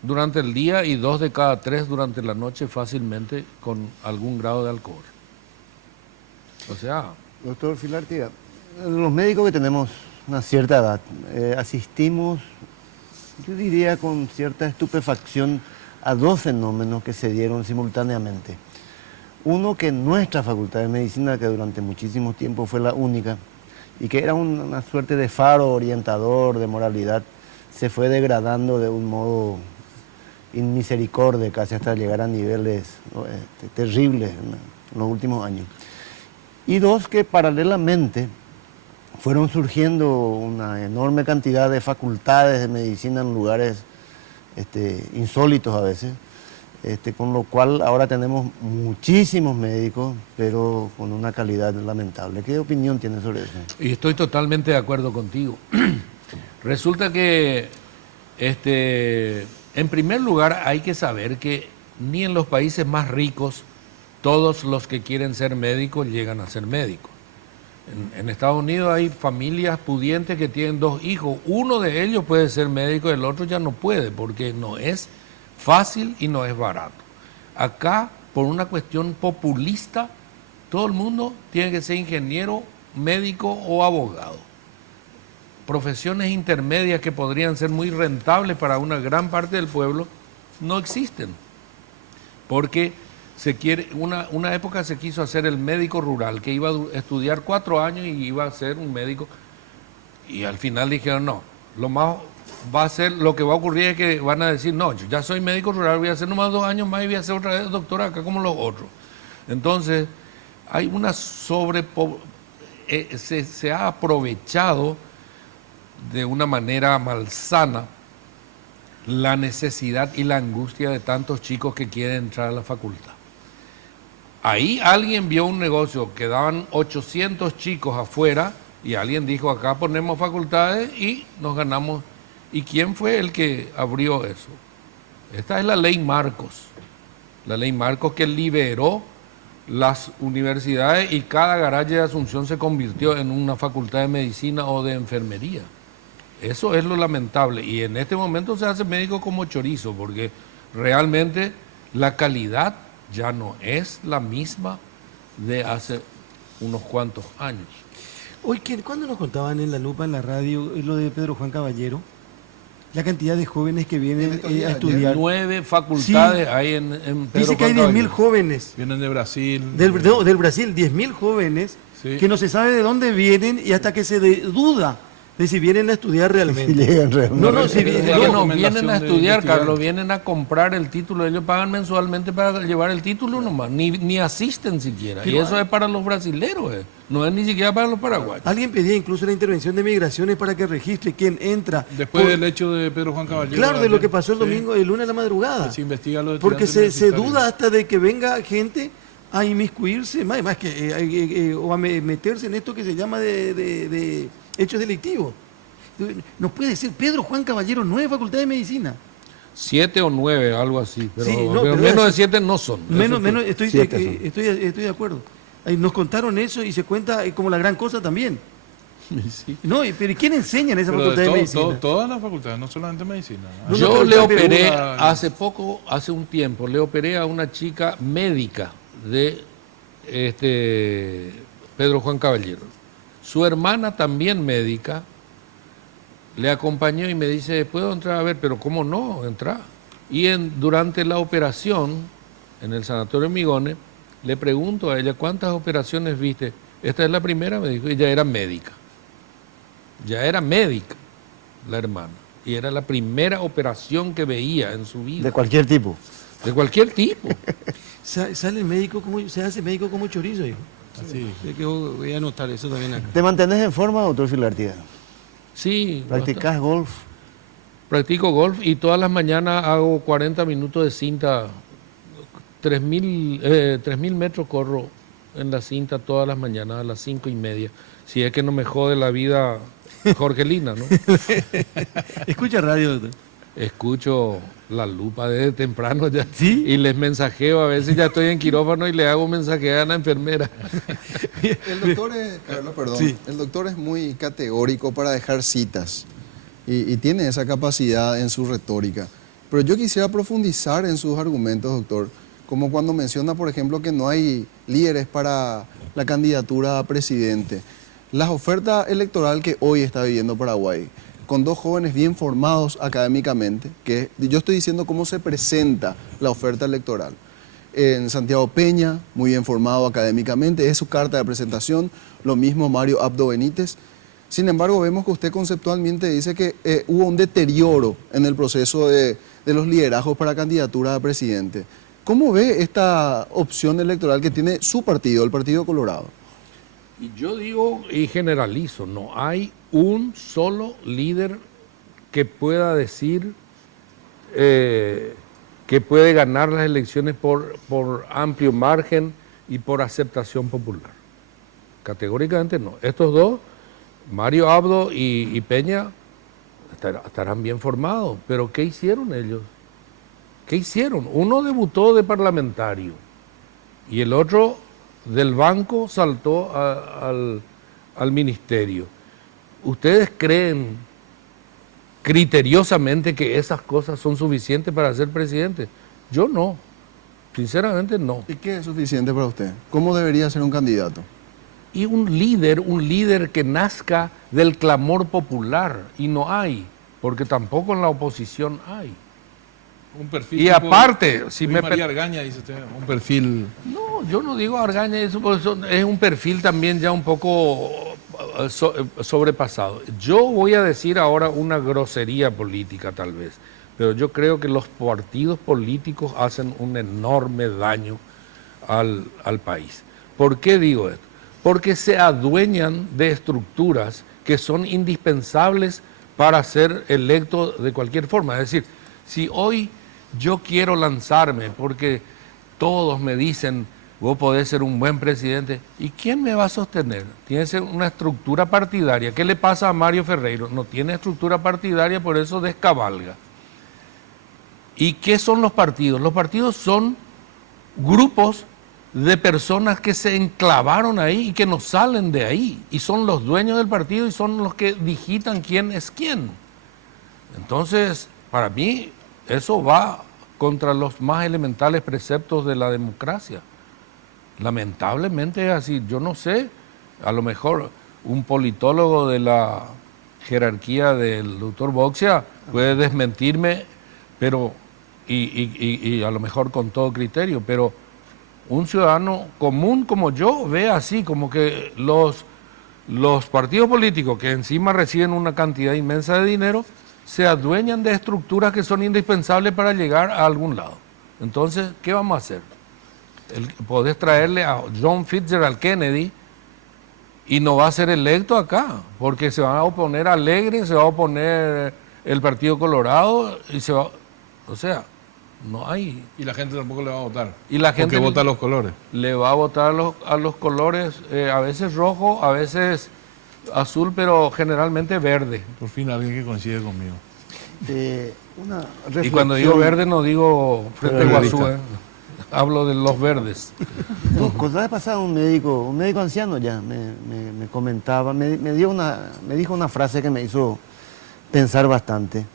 durante el día y 2 de cada 3 durante la noche, fácilmente con algún grado de alcohol. O sea... Doctor Filártiga, los médicos que tenemos una cierta edad, asistimos, yo diría con cierta estupefacción, a 2 fenómenos que se dieron simultáneamente. Uno, que nuestra Facultad de Medicina, que durante muchísimo tiempo fue la única, y que era una suerte de faro orientador de moralidad, se fue degradando de un modo inmisericordia, casi hasta llegar a niveles terribles en los últimos años. Y 2, que paralelamente fueron surgiendo una enorme cantidad de facultades de medicina en lugares insólitos a veces, con lo cual ahora tenemos muchísimos médicos, pero con una calidad lamentable. ¿Qué opinión tienes sobre eso? Y estoy totalmente de acuerdo contigo. Resulta que en primer lugar, hay que saber que ni en los países más ricos todos los que quieren ser médicos llegan a ser médicos. En Estados Unidos hay familias pudientes que tienen 2 hijos. Uno de ellos puede ser médico y el otro ya no puede, porque no es fácil y no es barato. Acá, por una cuestión populista, todo el mundo tiene que ser ingeniero, médico o abogado. profesiones intermedias que podrían ser muy rentables para una gran parte del pueblo, no existen. Porque se quiere, una época se quiso hacer el médico rural, que iba a estudiar 4 años y iba a ser un médico, y al final dijeron no, lo que va a ocurrir es que van a decir, no, yo ya soy médico rural, voy a hacer nomás 2 años más y voy a hacer otra vez doctor acá como los otros. Entonces, hay una se ha aprovechado de una manera malsana la necesidad y la angustia de tantos chicos que quieren entrar a la facultad. Ahí alguien vio un negocio que daban 800 chicos afuera y alguien dijo, acá ponemos facultades y nos ganamos. ¿Y quién fue el que abrió eso? Esta es la ley Marcos. La ley Marcos que liberó las universidades y cada garaje de Asunción se convirtió en una facultad de medicina o de enfermería. Eso es lo lamentable. Y en este momento se hace médico como chorizo, porque realmente la calidad ya no es la misma de hace unos cuantos años. Hoy, ¿cuándo nos contaban en La Lupa, en la radio, lo de Pedro Juan Caballero? La cantidad de jóvenes que vienen a estudiar. 9 facultades Sí. hay en Pedro Dice que hay Juan 10.000 Caballero. jóvenes. Vienen de Brasil. Del Brasil, 10.000 jóvenes Sí. que no se sabe de dónde vienen y hasta que se duda de si vienen a estudiar Si realmente. llegan realmente. No, si Que vienen, no vienen a de estudiar, investigar. Carlos, vienen a comprar el título. Ellos pagan mensualmente para llevar el título nomás, ni asisten siquiera. Pero y eso es para los brasileros, no es ni siquiera para los paraguayos. alguien pedía incluso la intervención de migraciones para que registre quién entra. Después del hecho de Pedro Juan Caballero. Claro, de lo que ayer, pasó el sí, domingo, el lunes a la madrugada. se investiga lo de Porque estudiantes se universitarios. duda hasta de que venga gente a inmiscuirse, más que o a meterse en esto que se llama de hechos delictivos. Nos puede decir, Pedro Juan Caballero, 9 facultades de medicina. 7 o 9, algo así. Pero, Sí, no, pero pero menos eso- de 7 no son. Menos, Eso sí. estoy 7 son. de acuerdo. Ahí nos contaron eso y se cuenta como la gran cosa también. Sí. No, pero ¿y quién enseña en esa Pero facultad de de medicina? todas las facultades, no solamente medicina. No, Yo pero le está operé Perú, hace un tiempo, le operé a una chica médica de Pedro Juan Caballero. Su hermana también médica le acompañó y me dice, ¿puedo entrar a ver? Pero ¿cómo no? Entra. Y durante la operación, en el Sanatorio Migones, le pregunto a ella, ¿cuántas operaciones viste? Esta es la primera, me dijo, ella era médica. Ya era médica, la hermana. Y era la primera operación que veía en su vida. De cualquier tipo. De cualquier tipo. Sale médico como, se hace médico como chorizo, hijo. Así. Es que voy a anotar eso también acá. ¿Te mantenés en forma, doctor Filártiga? Sí. ¿Practicás golf? Practico golf y todas las mañanas hago 40 minutos de cinta. 3.000 metros corro en la cinta todas las mañanas a las 5:30. Si es que no me jode la vida Jorgelina, ¿no? Escucha radio, doctor. Escucho La Lupa desde temprano ya. ¿Sí? Y les mensajeo, a veces ya estoy en quirófano y le hago mensaje a la enfermera. El doctor es, Carlos, perdón, Sí. el doctor es muy categórico para dejar citas y tiene esa capacidad en su retórica. Pero yo quisiera profundizar en sus argumentos, doctor, como cuando menciona, por ejemplo, que no hay líderes para la candidatura a presidente. La oferta electoral que hoy está viviendo Paraguay, con 2 jóvenes bien formados académicamente, que yo estoy diciendo cómo se presenta la oferta electoral. En Santiago Peña, muy bien formado académicamente, es su carta de presentación, lo mismo Mario Abdo Benítez. Sin embargo, vemos que usted conceptualmente dice que hubo un deterioro en el proceso de los liderazgos para candidatura a presidente. ¿Cómo ve esta opción electoral que tiene su partido, el Partido Colorado? Y yo digo y generalizo, no hay un solo líder que pueda decir que puede ganar las elecciones por amplio margen y por aceptación popular. Categóricamente no. Estos dos, Mario Abdo y Peña, estarán bien formados, pero ¿qué hicieron ellos? ¿Qué hicieron? Uno debutó de parlamentario y el otro del banco saltó al ministerio. ¿Ustedes creen criteriosamente que esas cosas son suficientes para ser presidente? Yo no, sinceramente no. ¿Y qué es suficiente para usted? ¿Cómo debería ser un candidato? y un líder que nazca del clamor popular, y no hay, porque tampoco en la oposición hay. Un perfil Y tipo aparte, si Luis me María Argaña, dice usted, un perfil... No, yo no digo Argaña, eso es un perfil también ya un poco sobrepasado. Yo voy a decir ahora una grosería política tal vez, pero yo creo que los partidos políticos hacen un enorme daño al país. ¿Por qué digo esto? Porque se adueñan de estructuras que son indispensables para ser electo de cualquier forma. Es decir, si hoy yo quiero lanzarme porque todos me dicen, vos podés ser un buen presidente, ¿y quién me va a sostener? Tiene que ser una estructura partidaria. ¿Qué le pasa a Mario Ferreiro? No tiene estructura partidaria, por eso descabalga. ¿Y qué son los partidos? Los partidos son grupos de personas que se enclavaron ahí y que no salen de ahí, y son los dueños del partido y son los que digitan quién es quién. Entonces, para mí, eso va contra los más elementales preceptos de la democracia. Lamentablemente es así. Yo no sé, a lo mejor un politólogo de la jerarquía del doctor Boxia puede desmentirme, pero y a lo mejor con todo criterio, pero un ciudadano común como yo ve así, como que los partidos políticos que encima reciben una cantidad inmensa de dinero se adueñan de estructuras que son indispensables para llegar a algún lado. Entonces, ¿qué vamos a hacer? Podés traerle a John Fitzgerald Kennedy y no va a ser electo acá, porque se van a oponer Alegre, se va a oponer el Partido Colorado, y se va, o sea, no hay. Y la gente tampoco le va a votar. Y la gente porque vota a los colores. Le va a votar a los colores, a veces rojo, a veces azul, pero generalmente verde. Por fin alguien que coincide conmigo. Una Y cuando digo reflexión- verde no digo frente Verderista. Guazú, hablo de los verdes. La vez pasada un médico anciano ya me comentaba, me dijo una frase que me hizo pensar bastante,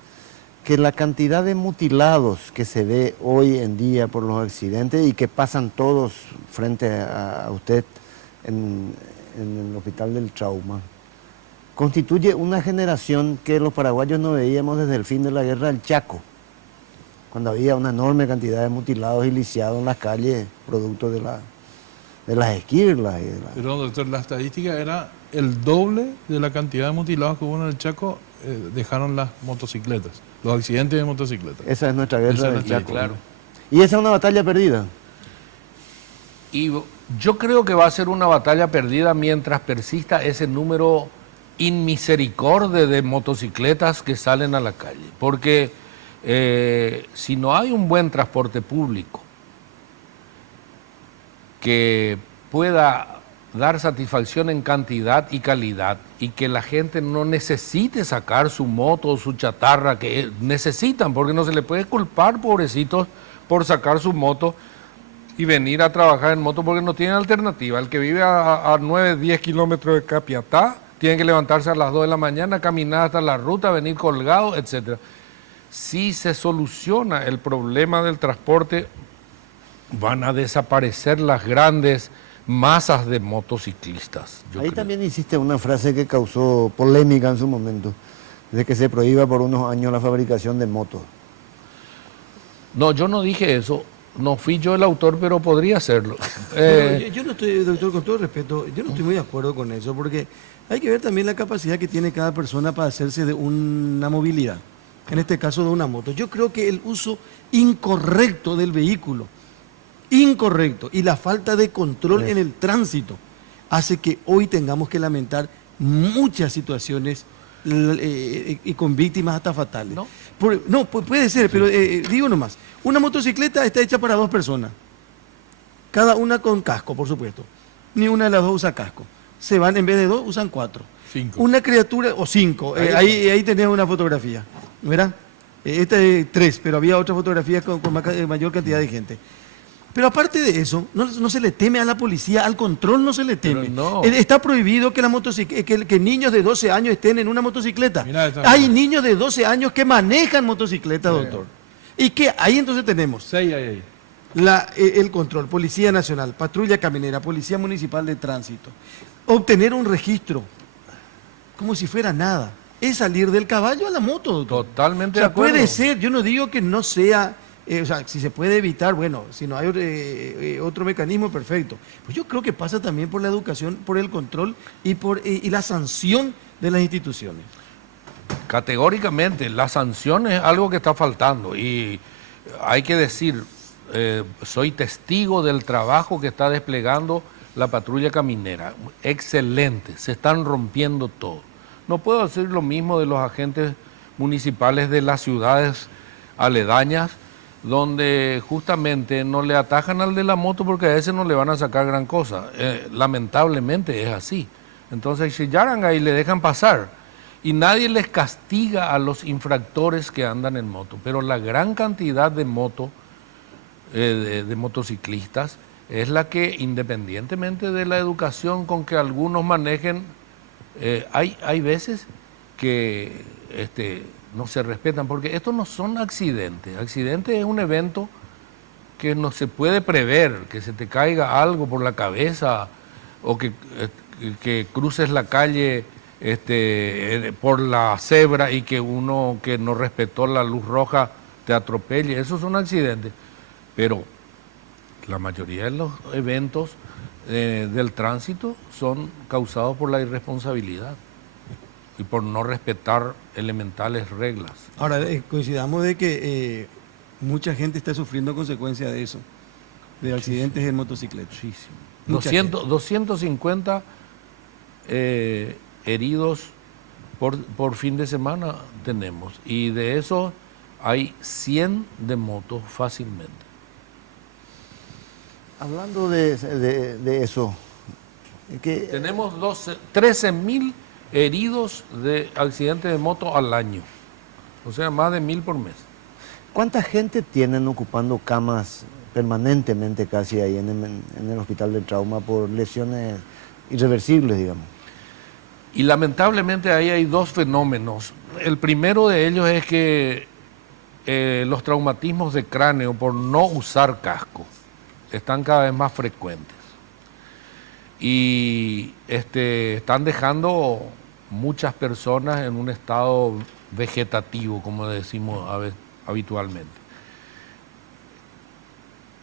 que la cantidad de mutilados que se ve hoy en día por los accidentes y que pasan todos frente a usted en el Hospital del Trauma, constituye una generación que los paraguayos no veíamos desde el fin de la Guerra del Chaco, cuando había una enorme cantidad de mutilados y lisiados en las calles, producto de las esquirlas. Pero, doctor, la estadística era el doble de la cantidad de mutilados que hubo en el Chaco, dejaron las motocicletas, los accidentes de motocicletas. Esa es nuestra Esa guerra es del nuestra- Chaco. claro. Y esa es una batalla perdida. Y yo creo que va a ser una batalla perdida mientras persista ese número inmisericorde de motocicletas que salen a la calle. Porque si no hay un buen transporte público que pueda dar satisfacción en cantidad y calidad, y que la gente no necesite sacar su moto o su chatarra que necesitan, porque no se le puede culpar, pobrecitos, por sacar su moto y venir a trabajar en moto porque no tienen alternativa. El que vive a 9, 10 kilómetros de Capiatá tiene que levantarse a las 2 de la mañana, caminar hasta la ruta, venir colgado, etc. Si se soluciona el problema del transporte, van a desaparecer las grandes masas de motociclistas. yo Ahí creo. también hiciste una frase que causó polémica en su momento, de que se prohíba por unos años la fabricación de motos. No, yo no dije eso. No fui yo el autor, pero podría serlo. Bueno, yo no estoy, doctor, con todo respeto, yo no estoy muy de acuerdo con eso, porque hay que ver también la capacidad que tiene cada persona para hacerse de una movilidad, en este caso de una moto. Yo creo que el uso incorrecto del vehículo, incorrecto, y la falta de control en el tránsito, hace que hoy tengamos que lamentar muchas situaciones y con víctimas hasta fatales. ¿No? Puede ser, pero digo nomás, una motocicleta está hecha para 2 personas, cada una con casco, por supuesto. Ni una de las 2 usa casco. Se van, en vez de 2, usan 4. 5. Una criatura, o 5, ahí tenés una fotografía, ¿verdad? Esta es 3, pero había otra fotografía con mayor cantidad de gente. Pero aparte de eso, no se le teme a la policía, al control no se le teme. Pero no. Está prohibido que niños de 12 años estén en una motocicleta. Mirá esta- Hay niños de 12 años que manejan motocicletas, doctor. Y que ahí entonces tenemos 6 ahí. el control, Policía Nacional, Patrulla Caminera, Policía Municipal de Tránsito, obtener un registro, como si fuera nada. Es salir del caballo a la moto, doctor. Totalmente O sea, de acuerdo. puede ser, yo no digo que no sea, o sea, si se puede evitar, bueno, si no hay otro mecanismo, perfecto. Pues yo creo que pasa también por la educación, por el control y la sanción de las instituciones. Categóricamente, la sanción es algo que está faltando y hay que decir, soy testigo del trabajo que está desplegando la patrulla caminera. Excelente, se están rompiendo todo. No puedo decir lo mismo de los agentes municipales de las ciudades aledañas, donde justamente no le atajan al de la moto porque a ese no le van a sacar gran cosa. Lamentablemente es así. Entonces, si Yaranga y le dejan pasar, y nadie les castiga a los infractores que andan en moto, pero la gran cantidad de motociclistas es la que, independientemente de la educación con que algunos manejen, hay veces que no se respetan, porque estos no son accidentes. Accidente es un evento que no se puede prever, que se te caiga algo por la cabeza o que cruces la calle por la cebra y que uno que no respetó la luz roja te atropelle. Esos son accidentes, pero la mayoría de los eventos del tránsito son causados por la irresponsabilidad y por no respetar elementales reglas. Ahora, coincidamos de que mucha gente está sufriendo consecuencias de eso, de accidentes en motocicleta. Muchísimo. Mucha 250 heridos por fin de semana tenemos, y de eso hay 100 de motos fácilmente. Hablando de eso, Tenemos 13.000 heridos de accidentes de moto al año, o sea, más de 1.000 por mes. ¿cuánta gente tienen ocupando camas permanentemente casi ahí en el hospital del trauma por lesiones irreversibles, digamos? Y lamentablemente ahí hay dos fenómenos. El primero de ellos es que los traumatismos de cráneo por no usar casco están cada vez más frecuentes. Y están dejando muchas personas en un estado vegetativo, como decimos habitualmente.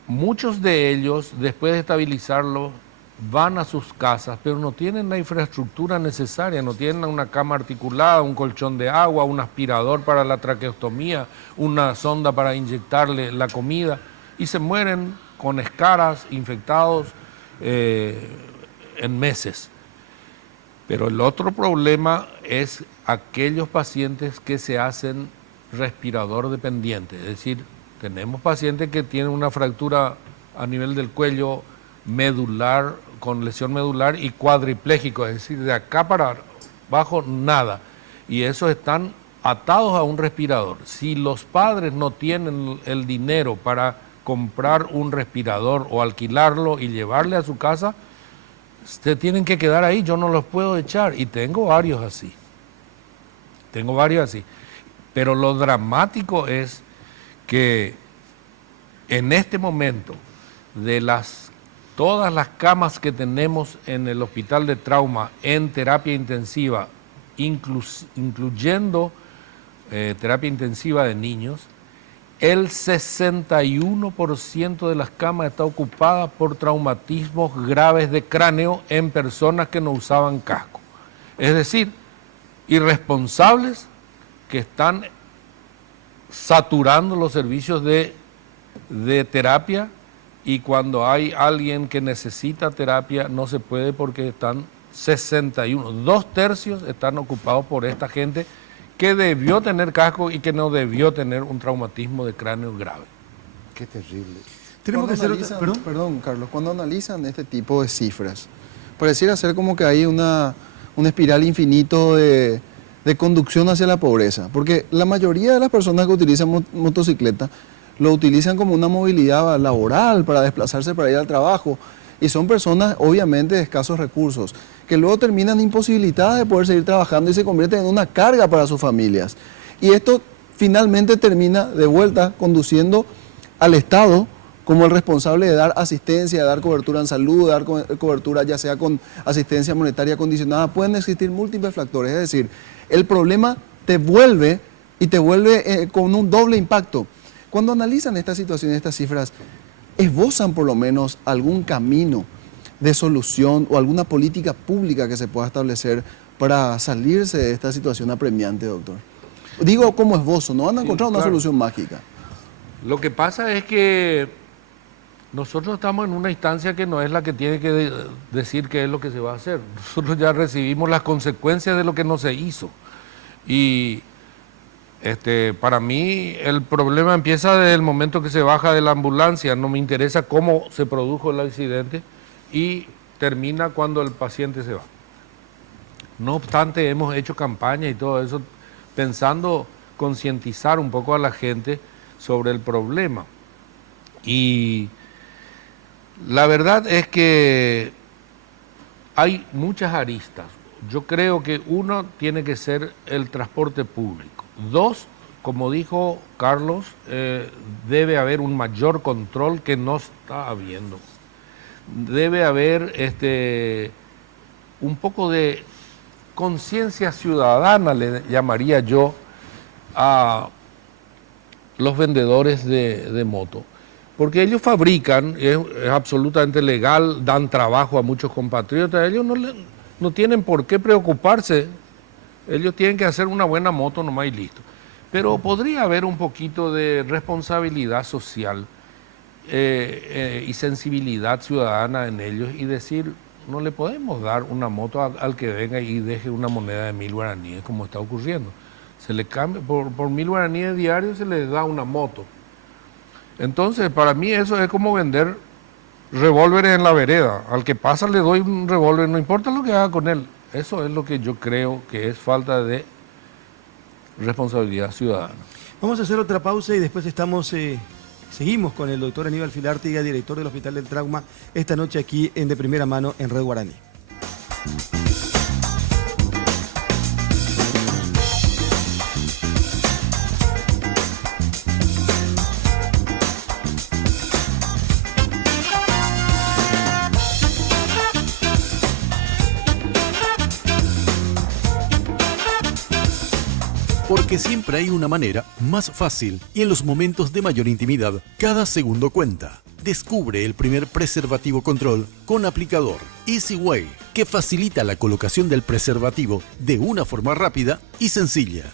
Muchos de ellos, después de estabilizarlos, van a sus casas, pero no tienen la infraestructura necesaria, no tienen una cama articulada, un colchón de agua, un aspirador para la traqueostomía, una sonda para inyectarle la comida, y se mueren con escaras, infectados en meses. Pero el otro problema es aquellos pacientes que se hacen respirador dependiente, es decir, tenemos pacientes que tienen una fractura a nivel del cuello medular, con lesión medular y cuadripléjico, es decir, de acá para abajo nada, y esos están atados a un respirador. Si los padres no tienen el dinero para comprar un respirador o alquilarlo y llevarle a su casa, se tienen que quedar ahí, yo no los puedo echar, y tengo varios así, pero lo dramático es que en este momento de todas las camas que tenemos en el hospital de trauma en terapia intensiva, incluyendo terapia intensiva de niños, el 61% de las camas está ocupada por traumatismos graves de cráneo en personas que no usaban casco. Es decir, irresponsables que están saturando los servicios de terapia, y cuando hay alguien que necesita terapia no se puede porque están 61, 2/3 están ocupados por esta gente que debió tener casco y que no debió tener un traumatismo de cráneo grave. Qué terrible. Tenemos que hacer Perdón, Carlos, cuando analizan este tipo de cifras, pareciera ser como que hay una espiral infinito de conducción hacia la pobreza, porque la mayoría de las personas que utilizan motocicleta lo utilizan como una movilidad laboral para desplazarse para ir al trabajo, y son personas obviamente de escasos recursos que luego terminan imposibilitadas de poder seguir trabajando y se convierten en una carga para sus familias, y esto finalmente termina de vuelta conduciendo al Estado como el responsable de dar asistencia, de dar cobertura en salud, de dar cobertura ya sea con asistencia monetaria condicionada. Pueden existir múltiples factores, es decir, el problema te vuelve y te vuelve con un doble impacto. Cuando analizan esta situación y estas cifras, ¿esbozan por lo menos algún camino de solución o alguna política pública que se pueda establecer para salirse de esta situación apremiante, doctor? Digo como esbozo, no han encontrado una solución mágica. Lo que pasa es que nosotros estamos en una instancia que no es la que tiene que decir qué es lo que se va a hacer. Nosotros ya recibimos las consecuencias de lo que no se hizo. Y para mí el problema empieza desde el momento que se baja de la ambulancia. No me interesa cómo se produjo el accidente y termina cuando el paciente se va. No obstante, hemos hecho campaña y todo eso pensando concientizar un poco a la gente sobre el problema. Y la verdad es que hay muchas aristas. Yo creo que uno tiene que ser el transporte público. Dos, como dijo Carlos, debe haber un mayor control que no está habiendo. Debe haber un poco de conciencia ciudadana, le llamaría yo, a los vendedores de moto. Porque ellos fabrican, es absolutamente legal, dan trabajo a muchos compatriotas, ellos no tienen por qué preocuparse, ellos tienen que hacer una buena moto nomás y listo. Pero podría haber un poquito de responsabilidad social y sensibilidad ciudadana en ellos y decir, no le podemos dar una moto al que venga y deje una moneda de 1000 guaraníes como está ocurriendo. Se le cambia, por 1000 guaraníes diarios se le da una moto. Entonces, para mí eso es como vender revólveres en la vereda. Al que pasa le doy un revólver, no importa lo que haga con él. Eso es lo que yo creo que es falta de responsabilidad ciudadana. Vamos a hacer otra pausa y después seguimos con el doctor Aníbal Filártiga, director del Hospital del Trauma, esta noche aquí en De Primera Mano en Red Guaraní. Porque siempre hay una manera más fácil y en los momentos de mayor intimidad, cada segundo cuenta. Descubre el primer preservativo control con aplicador Easy Way, que facilita la colocación del preservativo de una forma rápida y sencilla.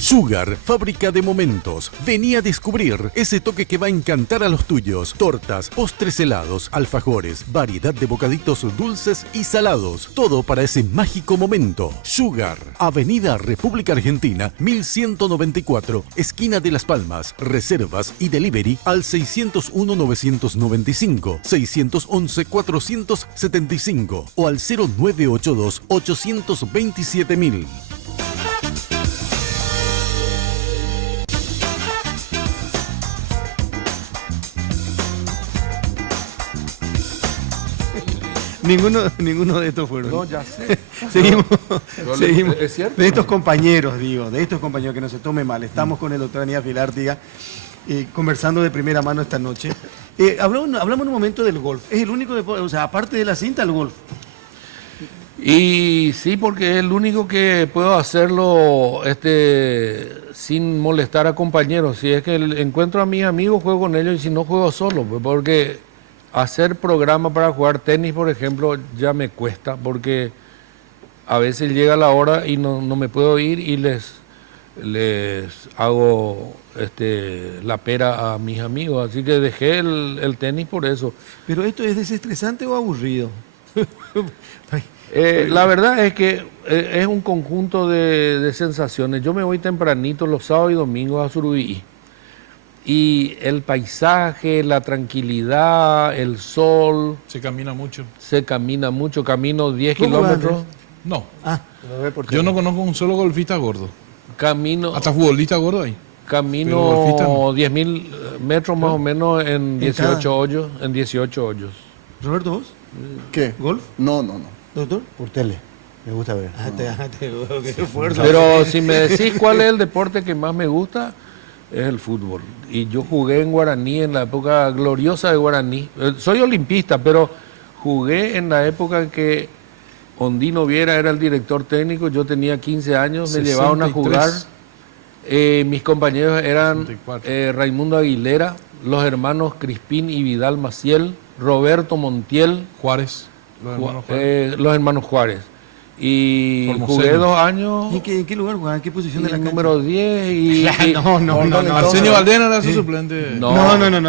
Sugar, fábrica de momentos. Vení a descubrir ese toque que va a encantar a los tuyos. Tortas, postres helados, alfajores, variedad de bocaditos dulces y salados. Todo para ese mágico momento. Sugar, Avenida República Argentina, 1194, esquina de Las Palmas. Reservas y delivery al 601-995, 611-475 o al 0982-827.000. Ninguno de estos fueron. No, ya sé. Seguimos. ¿Es cierto? De estos compañeros, digo, de estos compañeros, que no se tome mal. Estamos con el doctor Aníbal Filártiga conversando de primera mano esta noche. Hablamos un momento del golf. Es el único deporte, o sea, aparte de la cinta, el golf. Y sí, porque es el único que puedo hacerlo sin molestar a compañeros. Si es que encuentro a mis amigos, juego con ellos, y si no, juego solo, porque hacer programa para jugar tenis, por ejemplo, ya me cuesta, porque a veces llega la hora y no me puedo ir y les hago la pera a mis amigos, así que dejé el tenis por eso. ¿Pero esto es desestresante o aburrido? La verdad es que es un conjunto de sensaciones. Yo me voy tempranito los sábados y domingos a Surubí. Y el paisaje, la tranquilidad, el sol. Se camina mucho. Camino 10 kilómetros. No. Ah, yo no conozco un solo golfista gordo. Camino. Hasta futbolista gordo hay. Camino 10.000 metros más o menos en 18 hoyos. En 18 hoyos. Roberto, ¿vos? ¿Qué? ¿Golf? No. ¿Doctor? Por tele. Me gusta ver. Qué fuerza. Pero si me decís cuál es el deporte que más me gusta, es el fútbol. Y yo jugué en Guaraní, en la época gloriosa de Guaraní. Soy olimpista, pero jugué en la época en que Ondino Viera era el director técnico. Yo tenía 15 años, me llevaban a jugar. Mis compañeros eran 64. Raimundo Aguilera, los hermanos Crispín y Vidal Maciel, Roberto Montiel, Juárez. Los hermanos Juárez. Y Formoseño. jugué 2 años. ¿En qué lugar jugaba? ¿En qué posición de la cancha? Número 10 y... No. Arsenio Valdés era su suplente. No.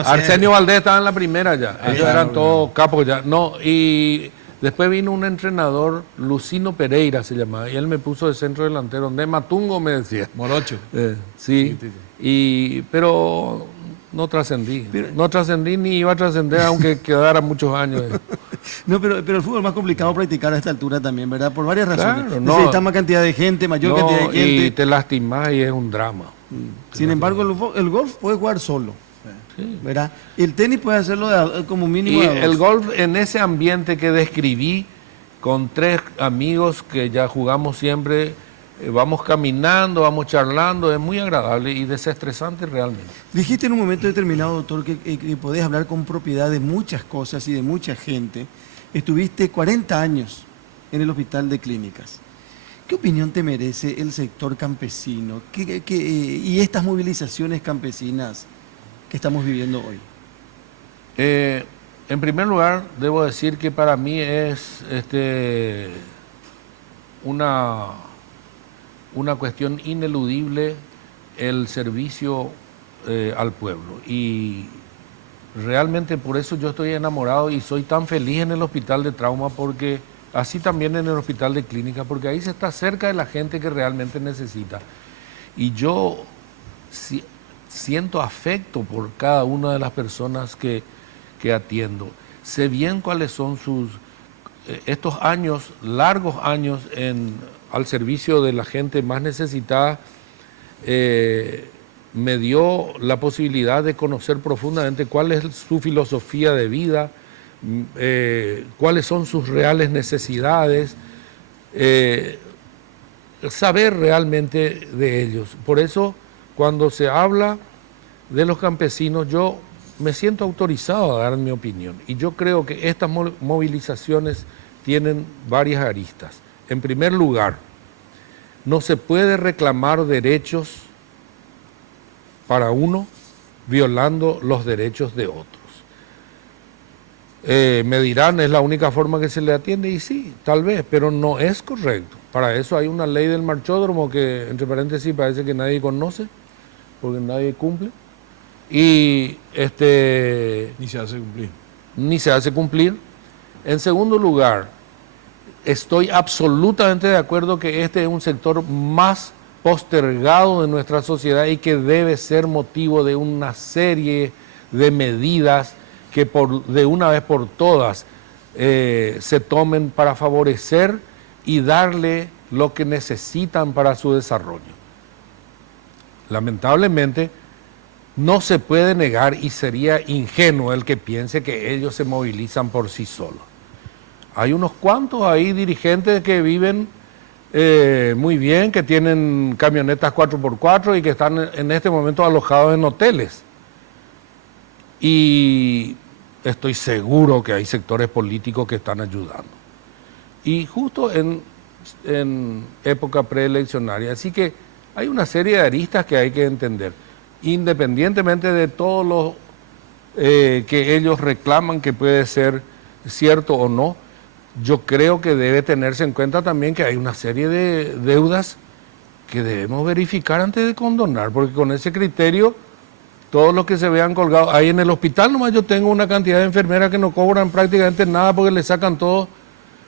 Arsenio Valdés estaba en la primera ya. Ellos claro, eran todos capos ya. No, y después vino un entrenador, Lucino Pereira se llamaba, y él me puso de centro delantero. De Matungo me decía. Morocho. Sí. Pero no trascendí. No trascendí ni iba a trascender aunque quedara muchos años. No, pero el fútbol es más complicado practicar a esta altura también, ¿verdad? Por varias razones. Claro, Necesitas más cantidad de gente, mayor cantidad de gente. Y te lastimás y es un drama. Sin embargo, el golf puede jugar solo, Sí. ¿verdad? Y el tenis puede hacerlo como mínimo Y de a dos. el golf en ese ambiente que describí, con 3 amigos que ya jugamos siempre, vamos caminando, vamos charlando, es muy agradable y desestresante realmente. Dijiste en un momento determinado, doctor, que podés hablar con propiedad de muchas cosas y de mucha gente. Estuviste 40 años en el Hospital de Clínicas. ¿Qué opinión te merece el sector campesino y estas movilizaciones campesinas que estamos viviendo hoy? En primer lugar, debo decir que para mí es una cuestión ineludible el servicio al pueblo. Y realmente por eso yo estoy enamorado y soy tan feliz en el Hospital de Trauma, porque así también en el Hospital de Clínica, porque ahí se está cerca de la gente que realmente necesita. Y yo siento afecto por cada una de las personas que atiendo. Sé bien cuáles son estos años, largos años al servicio de la gente más necesitada. Me dio la posibilidad de conocer profundamente cuál es su filosofía de vida, cuáles son sus reales necesidades, saber realmente de ellos. Por eso, cuando se habla de los campesinos, yo me siento autorizado a dar mi opinión. Y yo creo que estas movilizaciones tienen varias aristas. En primer lugar, no se puede reclamar derechos para uno violando los derechos de otros. Me dirán, es la única forma que se le atiende, y sí, tal vez, pero no es correcto. Para eso hay una ley del marchódromo que, entre paréntesis, parece que nadie conoce, porque nadie cumple. Y Ni se hace cumplir. Ni se hace cumplir. En segundo lugar, estoy absolutamente de acuerdo que este es un sector más postergado de nuestra sociedad y que debe ser motivo de una serie de medidas que de una vez por todas se tomen para favorecer y darle lo que necesitan para su desarrollo. Lamentablemente, no se puede negar, y sería ingenuo el que piense que ellos se movilizan por sí solos. Hay unos cuantos ahí dirigentes que viven muy bien, que tienen camionetas 4x4 y que están en este momento alojados en hoteles. Y estoy seguro que hay sectores políticos que están ayudando. Y justo en época preeleccionaria. Así que hay una serie de aristas que hay que entender. Independientemente de todo lo que ellos reclaman que puede ser cierto o no, yo creo que debe tenerse en cuenta también que hay una serie de deudas que debemos verificar antes de condonar, porque con ese criterio, todos los que se vean colgados, ahí en el hospital nomás yo tengo una cantidad de enfermeras que no cobran prácticamente nada porque le sacan todo,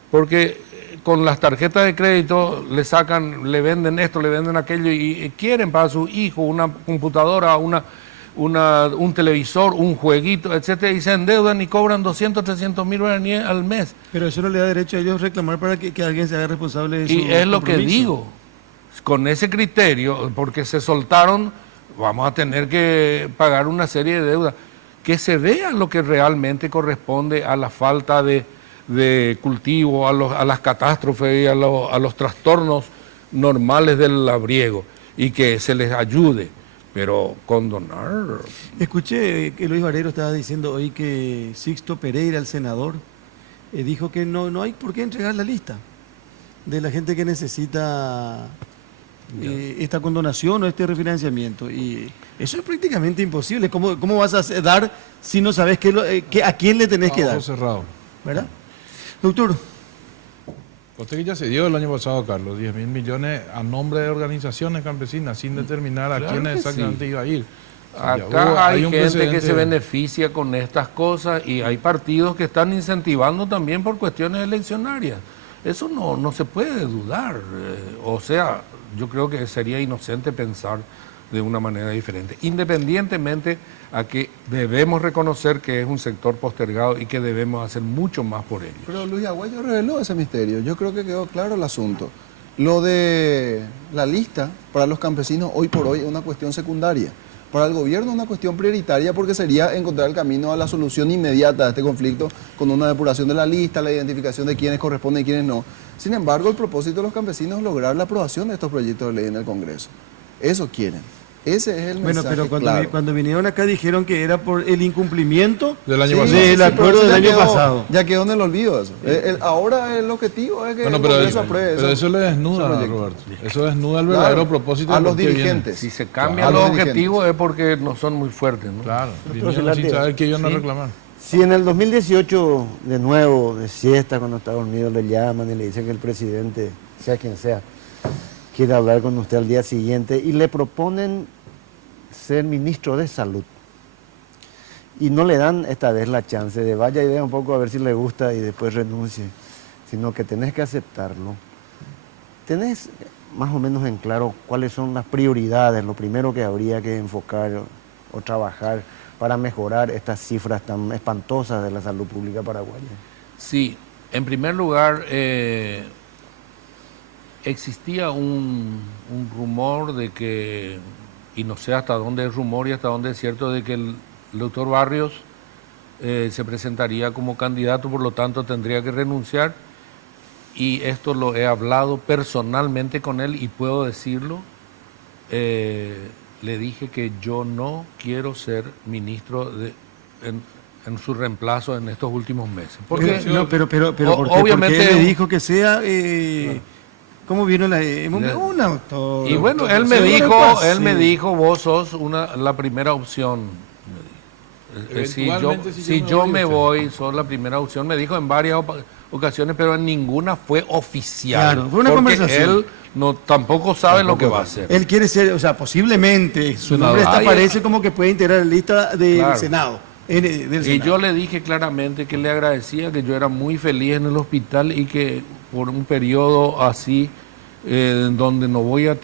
porque con las tarjetas de crédito le sacan, le venden esto, le venden aquello y quieren para su hijo una computadora, un televisor, un jueguito, etcétera, y se endeudan y cobran 200, 300 mil guaraníes al mes. Pero eso no le da derecho a ellos reclamar para que alguien se haga responsable de su Y es lo que compromiso. digo, con ese criterio, porque se soltaron, vamos a tener que pagar una serie de deudas, que se vea lo que realmente corresponde a la falta de de cultivo, a las catástrofes y a los trastornos normales del labriego, y que se les ayude, pero condonar. Escuché que Luis Barrero estaba diciendo hoy que Sixto Pereira, el senador, dijo que no hay por qué entregar la lista de la gente que necesita esta condonación o este refinanciamiento. Y eso es prácticamente imposible. ¿Cómo vas a dar si no sabes a quién le tenés que dar? Cerrado. ¿Verdad? Doctor. Usted que ya se dio el año pasado, Carlos, 10.000 millones a nombre de organizaciones campesinas sin determinar a quiénes exactamente iba a ir. Acá hay un gente que precedente. se beneficia con estas cosas y hay partidos que están incentivando también por cuestiones eleccionarias. Eso no se puede dudar. O sea, yo creo que sería inocente pensar de una manera diferente, independientemente a que debemos reconocer que es un sector postergado y que debemos hacer mucho más por ellos. Pero Luis Aguayo reveló ese misterio. Yo creo que quedó claro el asunto. Lo de la lista para los campesinos hoy por hoy es una cuestión secundaria. Para el gobierno es una cuestión prioritaria porque sería encontrar el camino a la solución inmediata de este conflicto con una depuración de la lista, la identificación de quiénes corresponden y quiénes no. Sin embargo, el propósito de los campesinos es lograr la aprobación de estos proyectos de ley en el Congreso. Eso quieren. Ese es el mensaje. Bueno, pero claro. cuando vinieron acá dijeron que era por el incumplimiento Del año Sí, pasado. del pero acuerdo eso del ya año quedó- pasado. Ya quedó en el olvido eso. Ahora el objetivo es que Bueno, el pero, Congreso apruebe pero eso le desnuda, ese proyecto. Roberto. Eso desnuda el verdadero Claro, propósito a de los por qué viene. dirigentes. Si se A cambian los los dirigentes. objetivos es porque no son muy fuertes, ¿no? Claro, Pero vinieron sin Filati, saber que iban a sí. reclamar. Si en el 2018, de nuevo, de siesta, cuando Estados Unidos le llaman y le dicen que el presidente, sea quien sea, quiere hablar con usted al día siguiente y le proponen ser ministro de Salud y no le dan esta vez la chance de vaya y vea un poco a ver si le gusta y después renuncie, sino que tenés que aceptarlo. ¿Tenés más o menos en claro cuáles son las prioridades, lo primero que habría que enfocar o trabajar para mejorar estas cifras tan espantosas de la salud pública paraguaya? Sí, en primer lugar, existía un rumor de que, y no sé hasta dónde es rumor y hasta dónde es cierto, de que el doctor Barrios se presentaría como candidato, por lo tanto tendría que renunciar, y esto lo he hablado personalmente con él y puedo decirlo. Le dije que yo no quiero ser ministro en su reemplazo en estos últimos meses. Porque No, pero ¿por qué? obviamente Porque él le dijo que sea... ¿Cómo vino un autor? y bueno, él me dijo, vos sos la primera opción. Me dijo. Eventualmente, Si yo me voy, sos la primera opción, me dijo en varias ocasiones, pero en ninguna fue oficial. Claro, fue una porque conversación. él tampoco sabe lo que va a hacer. Él quiere ser, o sea, posiblemente, su nombre Ahí- parece como que puede integrar la lista del Claro. Senado. Del Y Senado. yo le dije claramente que le agradecía, que yo era muy feliz en el hospital y que por un periodo así, donde voy a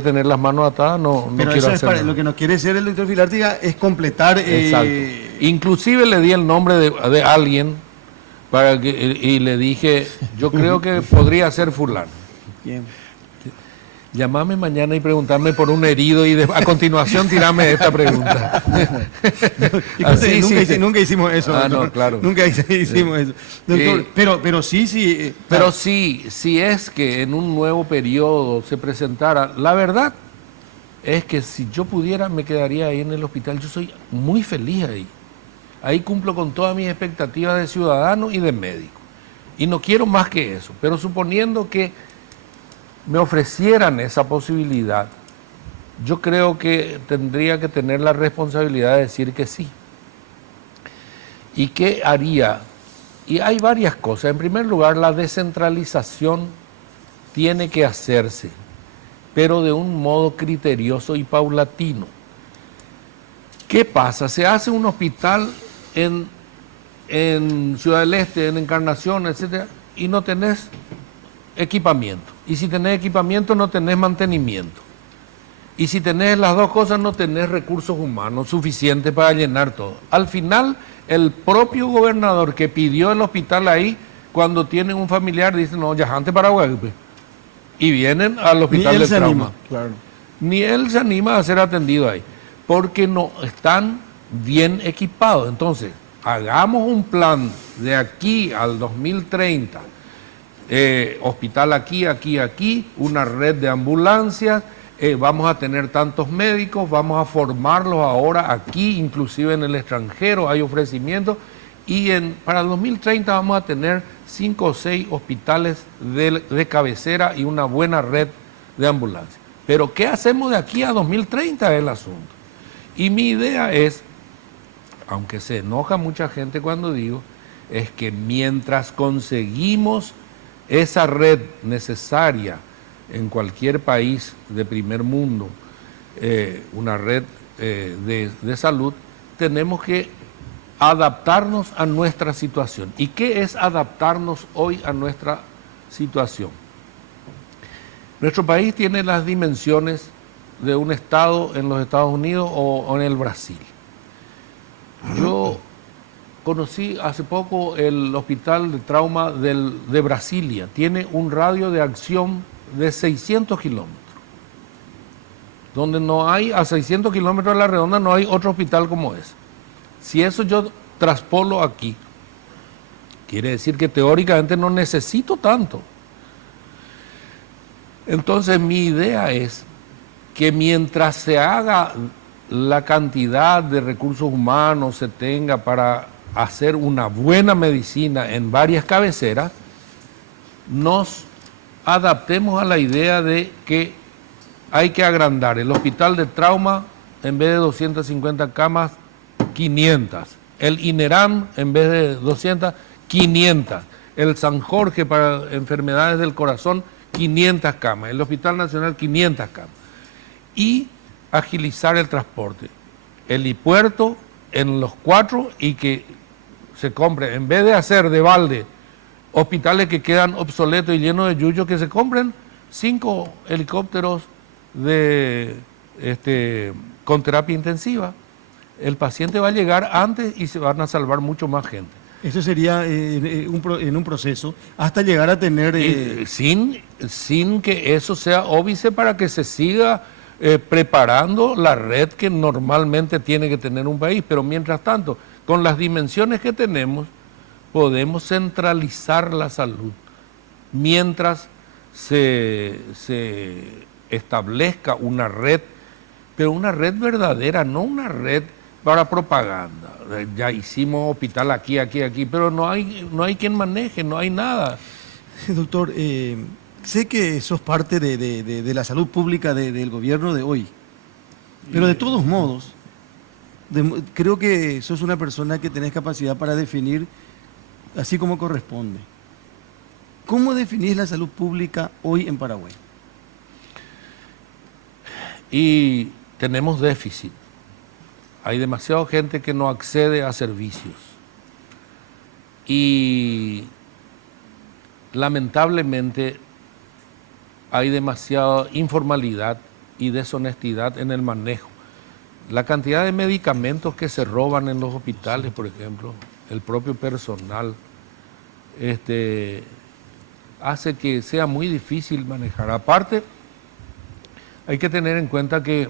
tener las manos atadas, no Pero quiero eso es hacer para, nada. lo que no quiere hacer el doctor Filártiga es completar... Exacto. Inclusive le di el nombre de alguien y le dije, yo creo que podría ser fulano. Bien. Llamame mañana y preguntarme por un herido y a continuación tirame esta pregunta. Y Así, nunca hicimos eso. Ah, doctor. no, claro. Nunca hicimos eso. Doctor, Sí. pero sí. Pero sí, si es que en un nuevo periodo se presentara, la verdad es que si yo pudiera me quedaría ahí en el hospital. Yo soy muy feliz ahí. Ahí cumplo con todas mis expectativas de ciudadano y de médico. Y no quiero más que eso. Pero suponiendo que me ofrecieran esa posibilidad, yo creo que tendría que tener la responsabilidad de decir que sí. ¿Y qué haría? Y hay varias cosas. En primer lugar, la descentralización tiene que hacerse, pero de un modo criterioso y paulatino. ¿Qué pasa? Se hace un hospital en Ciudad del Este, en Encarnación, etcétera, y no tenés equipamiento. Y si tenés equipamiento, no tenés mantenimiento. Y si tenés las dos cosas, no tenés recursos humanos suficientes para llenar todo. Al final, el propio gobernador que pidió el hospital ahí, cuando tiene un familiar, dice, no, ya antes Paraguay. Y vienen al hospital él del se trauma. anima. Claro. Ni él se anima a ser atendido ahí, porque no están bien equipados. Entonces, hagamos un plan de aquí al 2030, hospital aquí, aquí, aquí, una red de ambulancias, vamos a tener tantos médicos, vamos a formarlos ahora aquí, inclusive en el extranjero hay ofrecimientos, y para el 2030 vamos a tener 5 o 6 hospitales de cabecera y una buena red de ambulancias. Pero ¿qué hacemos de aquí a 2030 es el asunto? Y mi idea es, aunque se enoja mucha gente cuando digo, es que mientras conseguimos esa red necesaria en cualquier país de primer mundo, una red de salud, tenemos que adaptarnos a nuestra situación. ¿Y qué es adaptarnos hoy a nuestra situación? Nuestro país tiene las dimensiones de un estado en los Estados Unidos o en el Brasil. Yo conocí hace poco el hospital de trauma de Brasilia. Tiene un radio de acción de 600 kilómetros. Donde no hay, a 600 kilómetros a la redonda, no hay otro hospital como ese. Si eso yo traspolo aquí, quiere decir que teóricamente no necesito tanto. Entonces mi idea es que mientras se haga la cantidad de recursos humanos se tenga para hacer una buena medicina en varias cabeceras, nos adaptemos a la idea de que hay que agrandar el hospital de trauma, en vez de 250 camas, 500. El INERAM, en vez de 200, 500. El San Jorge para enfermedades del corazón, 500 camas. El Hospital Nacional, 500 camas. Y agilizar el transporte. El helipuerto en los 4 y que se compre, en vez de hacer de balde hospitales que quedan obsoletos y llenos de yuyos, que se compren 5 helicópteros con terapia intensiva. El paciente va a llegar antes y se van a salvar mucho más gente. Eso sería en un proceso hasta llegar a tener... Sin que eso sea óbice para que se siga preparando la red que normalmente tiene que tener un país. Pero mientras tanto, con las dimensiones que tenemos, podemos centralizar la salud mientras se establezca una red, pero una red verdadera, no una red para propaganda. Ya hicimos hospital aquí, aquí, aquí, pero no hay quien maneje, no hay nada. Doctor, sé que sos parte de la salud pública del gobierno de hoy, pero de todos modos, creo que sos una persona que tenés capacidad para definir así como corresponde. ¿Cómo definís la salud pública hoy en Paraguay? Y tenemos déficit. Hay demasiada gente que no accede a servicios. Y lamentablemente hay demasiada informalidad y deshonestidad en el manejo. La cantidad de medicamentos que se roban en los hospitales, por ejemplo, el propio personal, hace que sea muy difícil manejar. Aparte, hay que tener en cuenta que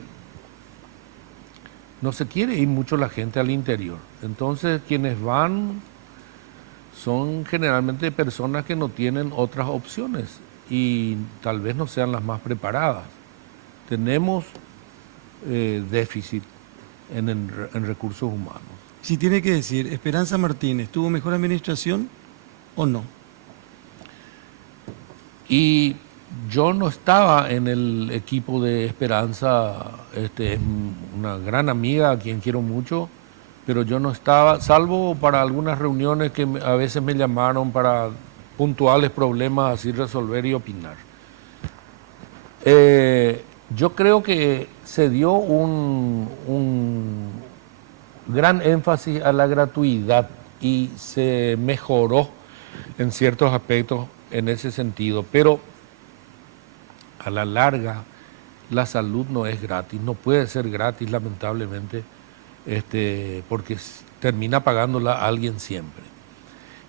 no se quiere ir mucho la gente al interior. Entonces, quienes van son generalmente personas que no tienen otras opciones y tal vez no sean las más preparadas. Tenemos déficit en recursos humanos. Si tiene que decir, Esperanza Martínez, ¿tuvo mejor administración o no? Y yo no estaba en el equipo de Esperanza, una gran amiga a quien quiero mucho, pero yo no estaba, salvo para algunas reuniones que a veces me llamaron para puntuales problemas así resolver y opinar. Yo creo que se dio un gran énfasis a la gratuidad y se mejoró en ciertos aspectos en ese sentido, pero a la larga la salud no es gratis, no puede ser gratis lamentablemente, porque termina pagándola alguien siempre.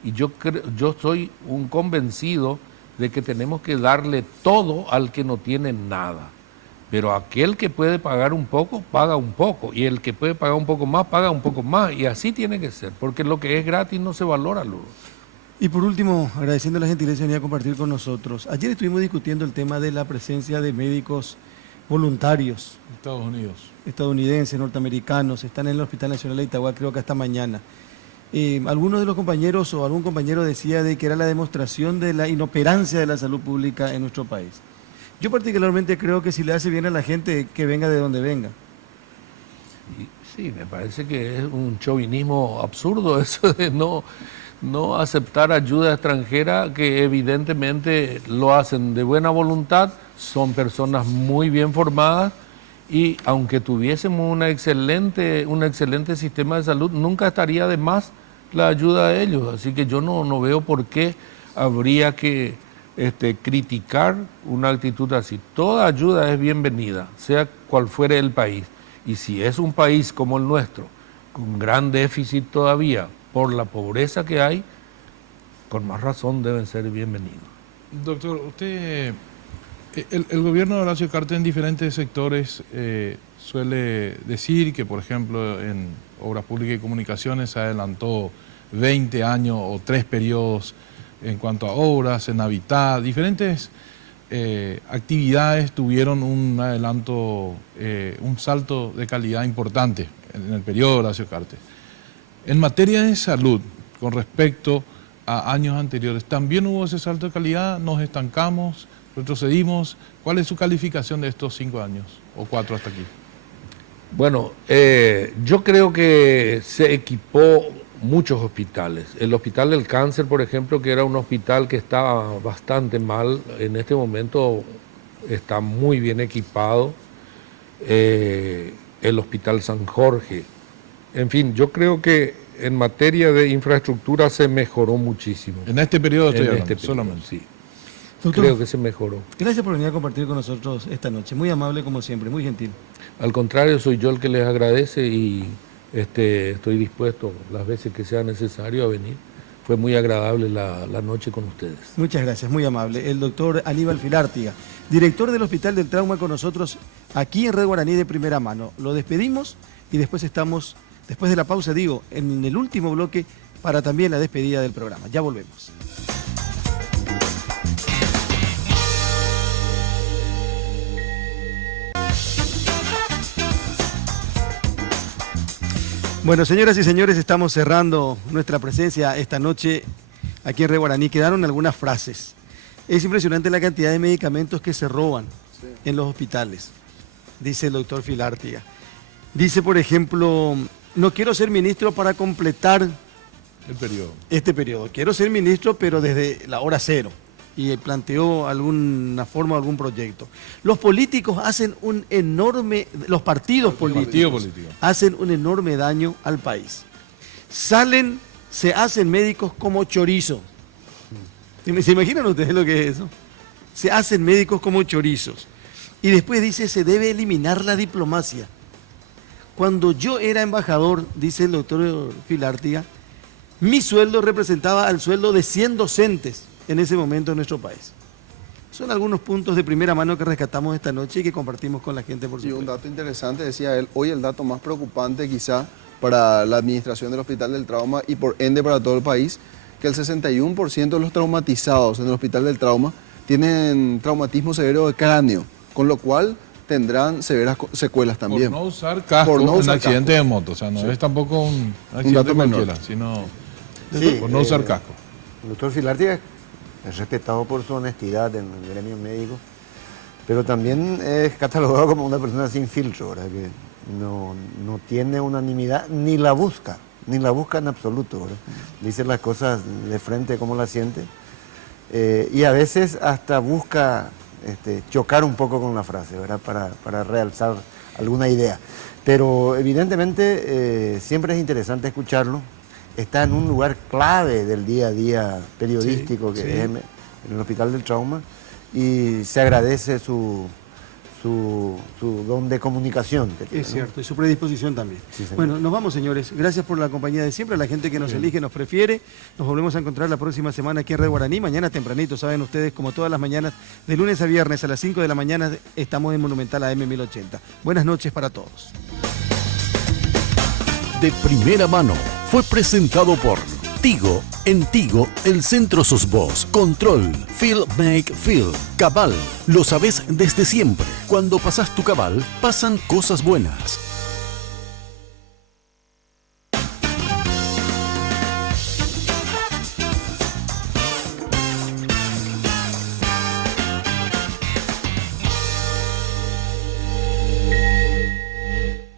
Y yo soy un convencido de que tenemos que darle todo al que no tiene nada. Pero aquel que puede pagar un poco, paga un poco. Y el que puede pagar un poco más, paga un poco más. Y así tiene que ser, porque lo que es gratis no se valora luego. Y por último, agradeciendo la gentileza de venir a compartir con nosotros. Ayer estuvimos discutiendo el tema de la presencia de médicos voluntarios Estados Unidos. estadounidenses, norteamericanos, están en el Hospital Nacional de Itagua, creo que hasta mañana. Algunos de los compañeros o algún compañero decía de que era la demostración de la inoperancia de la salud pública en nuestro país. Yo particularmente creo que si le hace bien a la gente, que venga de donde venga. Sí, me parece que es un chauvinismo absurdo eso de no aceptar ayuda extranjera, que evidentemente lo hacen de buena voluntad, son personas muy bien formadas y aunque tuviésemos un excelente sistema de salud, nunca estaría de más la ayuda de ellos. Así que yo no veo por qué habría que criticar una actitud así. Toda ayuda es bienvenida, sea cual fuere el país. Y si es un país como el nuestro, con gran déficit todavía por la pobreza que hay, con más razón deben ser bienvenidos. Doctor, usted, el gobierno de Horacio Cartes en diferentes sectores suele decir que, por ejemplo, en Obras Públicas y Comunicaciones se adelantó 20 años o 3 periodos en cuanto a obras, en Habitat, diferentes actividades tuvieron un adelanto, un salto de calidad importante en el periodo de Horacio Cartes. En materia de salud, con respecto a años anteriores, ¿también hubo ese salto de calidad? ¿Nos estancamos? ¿Retrocedimos? ¿Cuál es su calificación de estos 5 años o 4 hasta aquí? Bueno, yo creo que se equipó muchos hospitales. El Hospital del Cáncer, por ejemplo, que era un hospital que estaba bastante mal, en este momento está muy bien equipado. El Hospital San Jorge. En fin, yo creo que en materia de infraestructura se mejoró muchísimo. En este periodo estoy hablando, periodo, solamente. sí. Doctor, Creo que se mejoró. gracias por venir a compartir con nosotros esta noche. Muy amable como siempre, muy gentil. Al contrario, soy yo el que les agradece y estoy dispuesto las veces que sea necesario a venir. Fue muy agradable la noche con ustedes. Muchas gracias, muy amable. El doctor Aníbal Filártiga, director del Hospital del Trauma, con nosotros aquí en Red Guaraní de primera mano. Lo despedimos y después estamos, después de la pausa, en el último bloque para también la despedida del programa. Ya volvemos. Bueno, señoras y señores, estamos cerrando nuestra presencia esta noche aquí en Red Guaraní. Quedaron algunas frases. Es impresionante la cantidad de medicamentos que se roban en los hospitales, dice el doctor Filártiga. Dice, por ejemplo, no quiero ser ministro para completar El periodo. este periodo. Quiero ser ministro, pero desde la hora cero. Y planteó alguna forma, algún proyecto. Los políticos hacen un enorme, los partidos políticos hacen un enorme daño al país. Se hacen médicos como chorizo. ¿Se imaginan ustedes lo que es eso? Se hacen médicos como chorizos. Y después dice, se debe eliminar la diplomacia. Cuando yo era embajador, dice el doctor Filártiga, mi sueldo representaba al sueldo de 100 docentes en ese momento en nuestro país. Son algunos puntos de primera mano que rescatamos esta noche y que compartimos con la gente, por Y supuesto. un dato interesante, decía él, hoy el dato más preocupante quizá para la administración del Hospital del Trauma y por ende para todo el país, que el 61% de los traumatizados en el Hospital del Trauma tienen traumatismo severo de cráneo, con lo cual tendrán severas secuelas también. Por no usar casco Por no en usar accidente casco. de moto. O sea, no es tampoco un dato accidente menor. cualquiera, sino Sí, por no usar casco. El doctor Filártiga es respetado por su honestidad en el gremio médico, pero también es catalogado como una persona sin filtro, ¿verdad? Que no tiene unanimidad, ni la busca en absoluto, ¿verdad? Dice las cosas de frente como las siente, y a veces hasta busca chocar un poco con la frase, ¿verdad? Para realzar alguna idea. Pero evidentemente siempre es interesante escucharlo. Está en un lugar clave del día a día periodístico que es en el Hospital del Trauma y se agradece su su don de comunicación. Que tiene, Es ¿no? cierto, y su predisposición también. Sí, señor. Bueno, nos vamos, señores. Gracias por la compañía de siempre, a la gente que nos elige, nos prefiere. Nos volvemos a encontrar la próxima semana aquí en Red Guaraní. Mañana tempranito, saben ustedes, como todas las mañanas, de lunes a viernes a las 5 de la mañana, estamos en Monumental AM 1080. Buenas noches para todos. De primera mano fue presentado por Tigo. En Tigo, el centro sos vos. Control, Feel Make Feel. Cabal, lo sabés desde siempre. Cuando pasás tu cabal, pasan cosas buenas.